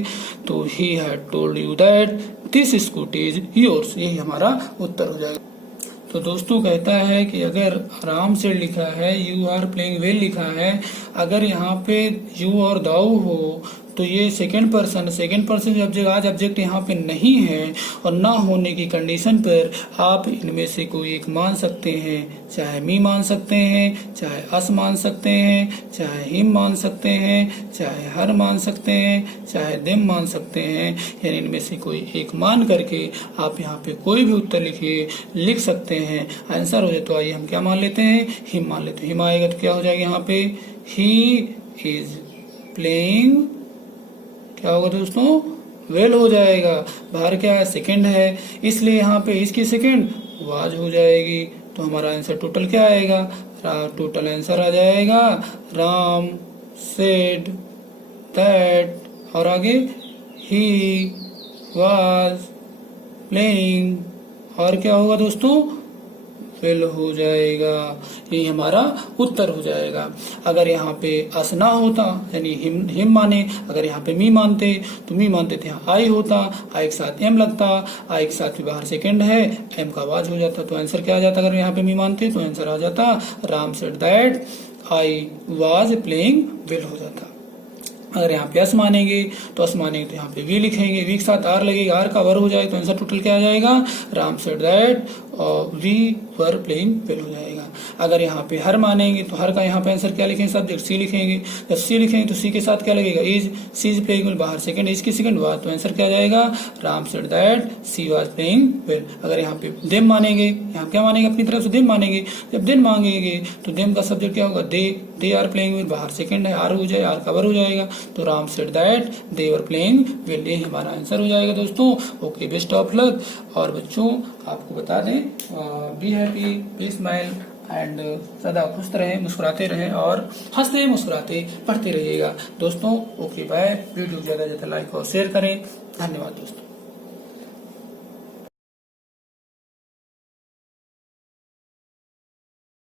तो he had told you that this scooty is yours, यही हमारा उत्तर हो जाएगा। तो दोस्तों कहता है कि अगर आराम से लिखा है, यू आर प्लेइंग वेल लिखा है, अगर यहाँ पे यू और दाऊ हो तो ये सेकंड पर्सन जो ऑब्जेक्ट, आज ऑब्जेक्ट यहाँ पे नहीं है और ना होने की कंडीशन पर आप इनमें से कोई एक मान सकते हैं, चाहे मी मान सकते हैं, चाहे अस मान सकते हैं, चाहे हिम मान सकते हैं, चाहे हर मान सकते हैं, चाहे देम मान सकते हैं, यानी इनमें से कोई एक मान करके आप यहाँ पे कोई भी उत्तर लिख सकते हैं, आंसर हो जाए। तो आइए हम क्या मान लेते हैं, हिम मान लेते हैं। हिम आएगा तो क्या हो जाएगा, यहाँ पे ही इज प्लेइंग, क्या होगा दोस्तों, वेल हो जाएगा। बाहर क्या है, सेकंड है, इसलिए यहाँ पे इसकी सेकंड वाज हो जाएगी। तो हमारा आंसर टोटल क्या आएगा, टोटल आंसर आ जाएगा राम सेड दैट, और आगे ही वाज प्लेइंग, और क्या होगा दोस्तों, वेल हो जाएगा। ये हमारा उत्तर हो जाएगा। अगर यहाँ पे अस ना होता यानी हिम माने, अगर यहाँ पे मी मानते तो मी मानते थे, यहाँ आई होता, आई के साथ एम लगता, आई के साथ भी बाहर सेकंड है, एम का आवाज हो जाता, तो आंसर क्या आ जाता, अगर यहाँ पे मी मानते तो आंसर आ जाता Ram said that I was playing well हो जाता। अगर यहाँ पे अस मानेंगे तो अस मानेंगे तो यहाँ पे वी लिखेंगे, वी के साथ आर लगेगा, आर का वर हो जाएगा, तो आंसर टोटल क्या आ जाएगा, Ram said that we were playing well हो जाएगा। अगर यहाँ पे हर मानेंगे तो हर का यहाँ पे आंसर क्या लिखेंगे, सब्जेक्ट सी लिखेंगे, जब सी लिखेंगे तो सी के साथ क्या लगेगा, is, she is playing well, बाहर सेकंड, इसकी सेकंड वाज, तो आंसर क्या आ जाएगा, Ram said that she was playing well. अगर यहाँ पे देम मानेंगे, यहाँ क्या मानेंगे, अपनी तरफ से देम मानेंगे, जब देम मांगेंगे तो देम का सब्जेक्ट क्या होगा, दे आर प्लेइंग वेल, बाहर सेकंड है, आर हो जाए, आर कवर हो जाएगा, तो Ram said that they were playing well, ये हमारा आंसर हो जाएगा दोस्तों। Okay, best of luck. और बच्चों आपको बता दें, be happy, be smile and सदा खुश रहें, मुस्कुराते रहें और हंसते मुस्कुराते पढ़ते रहिएगा दोस्तों। Okay bye. वीडियो ज्यादा लाइक और शेयर करें। धन्यवाद दोस्तों।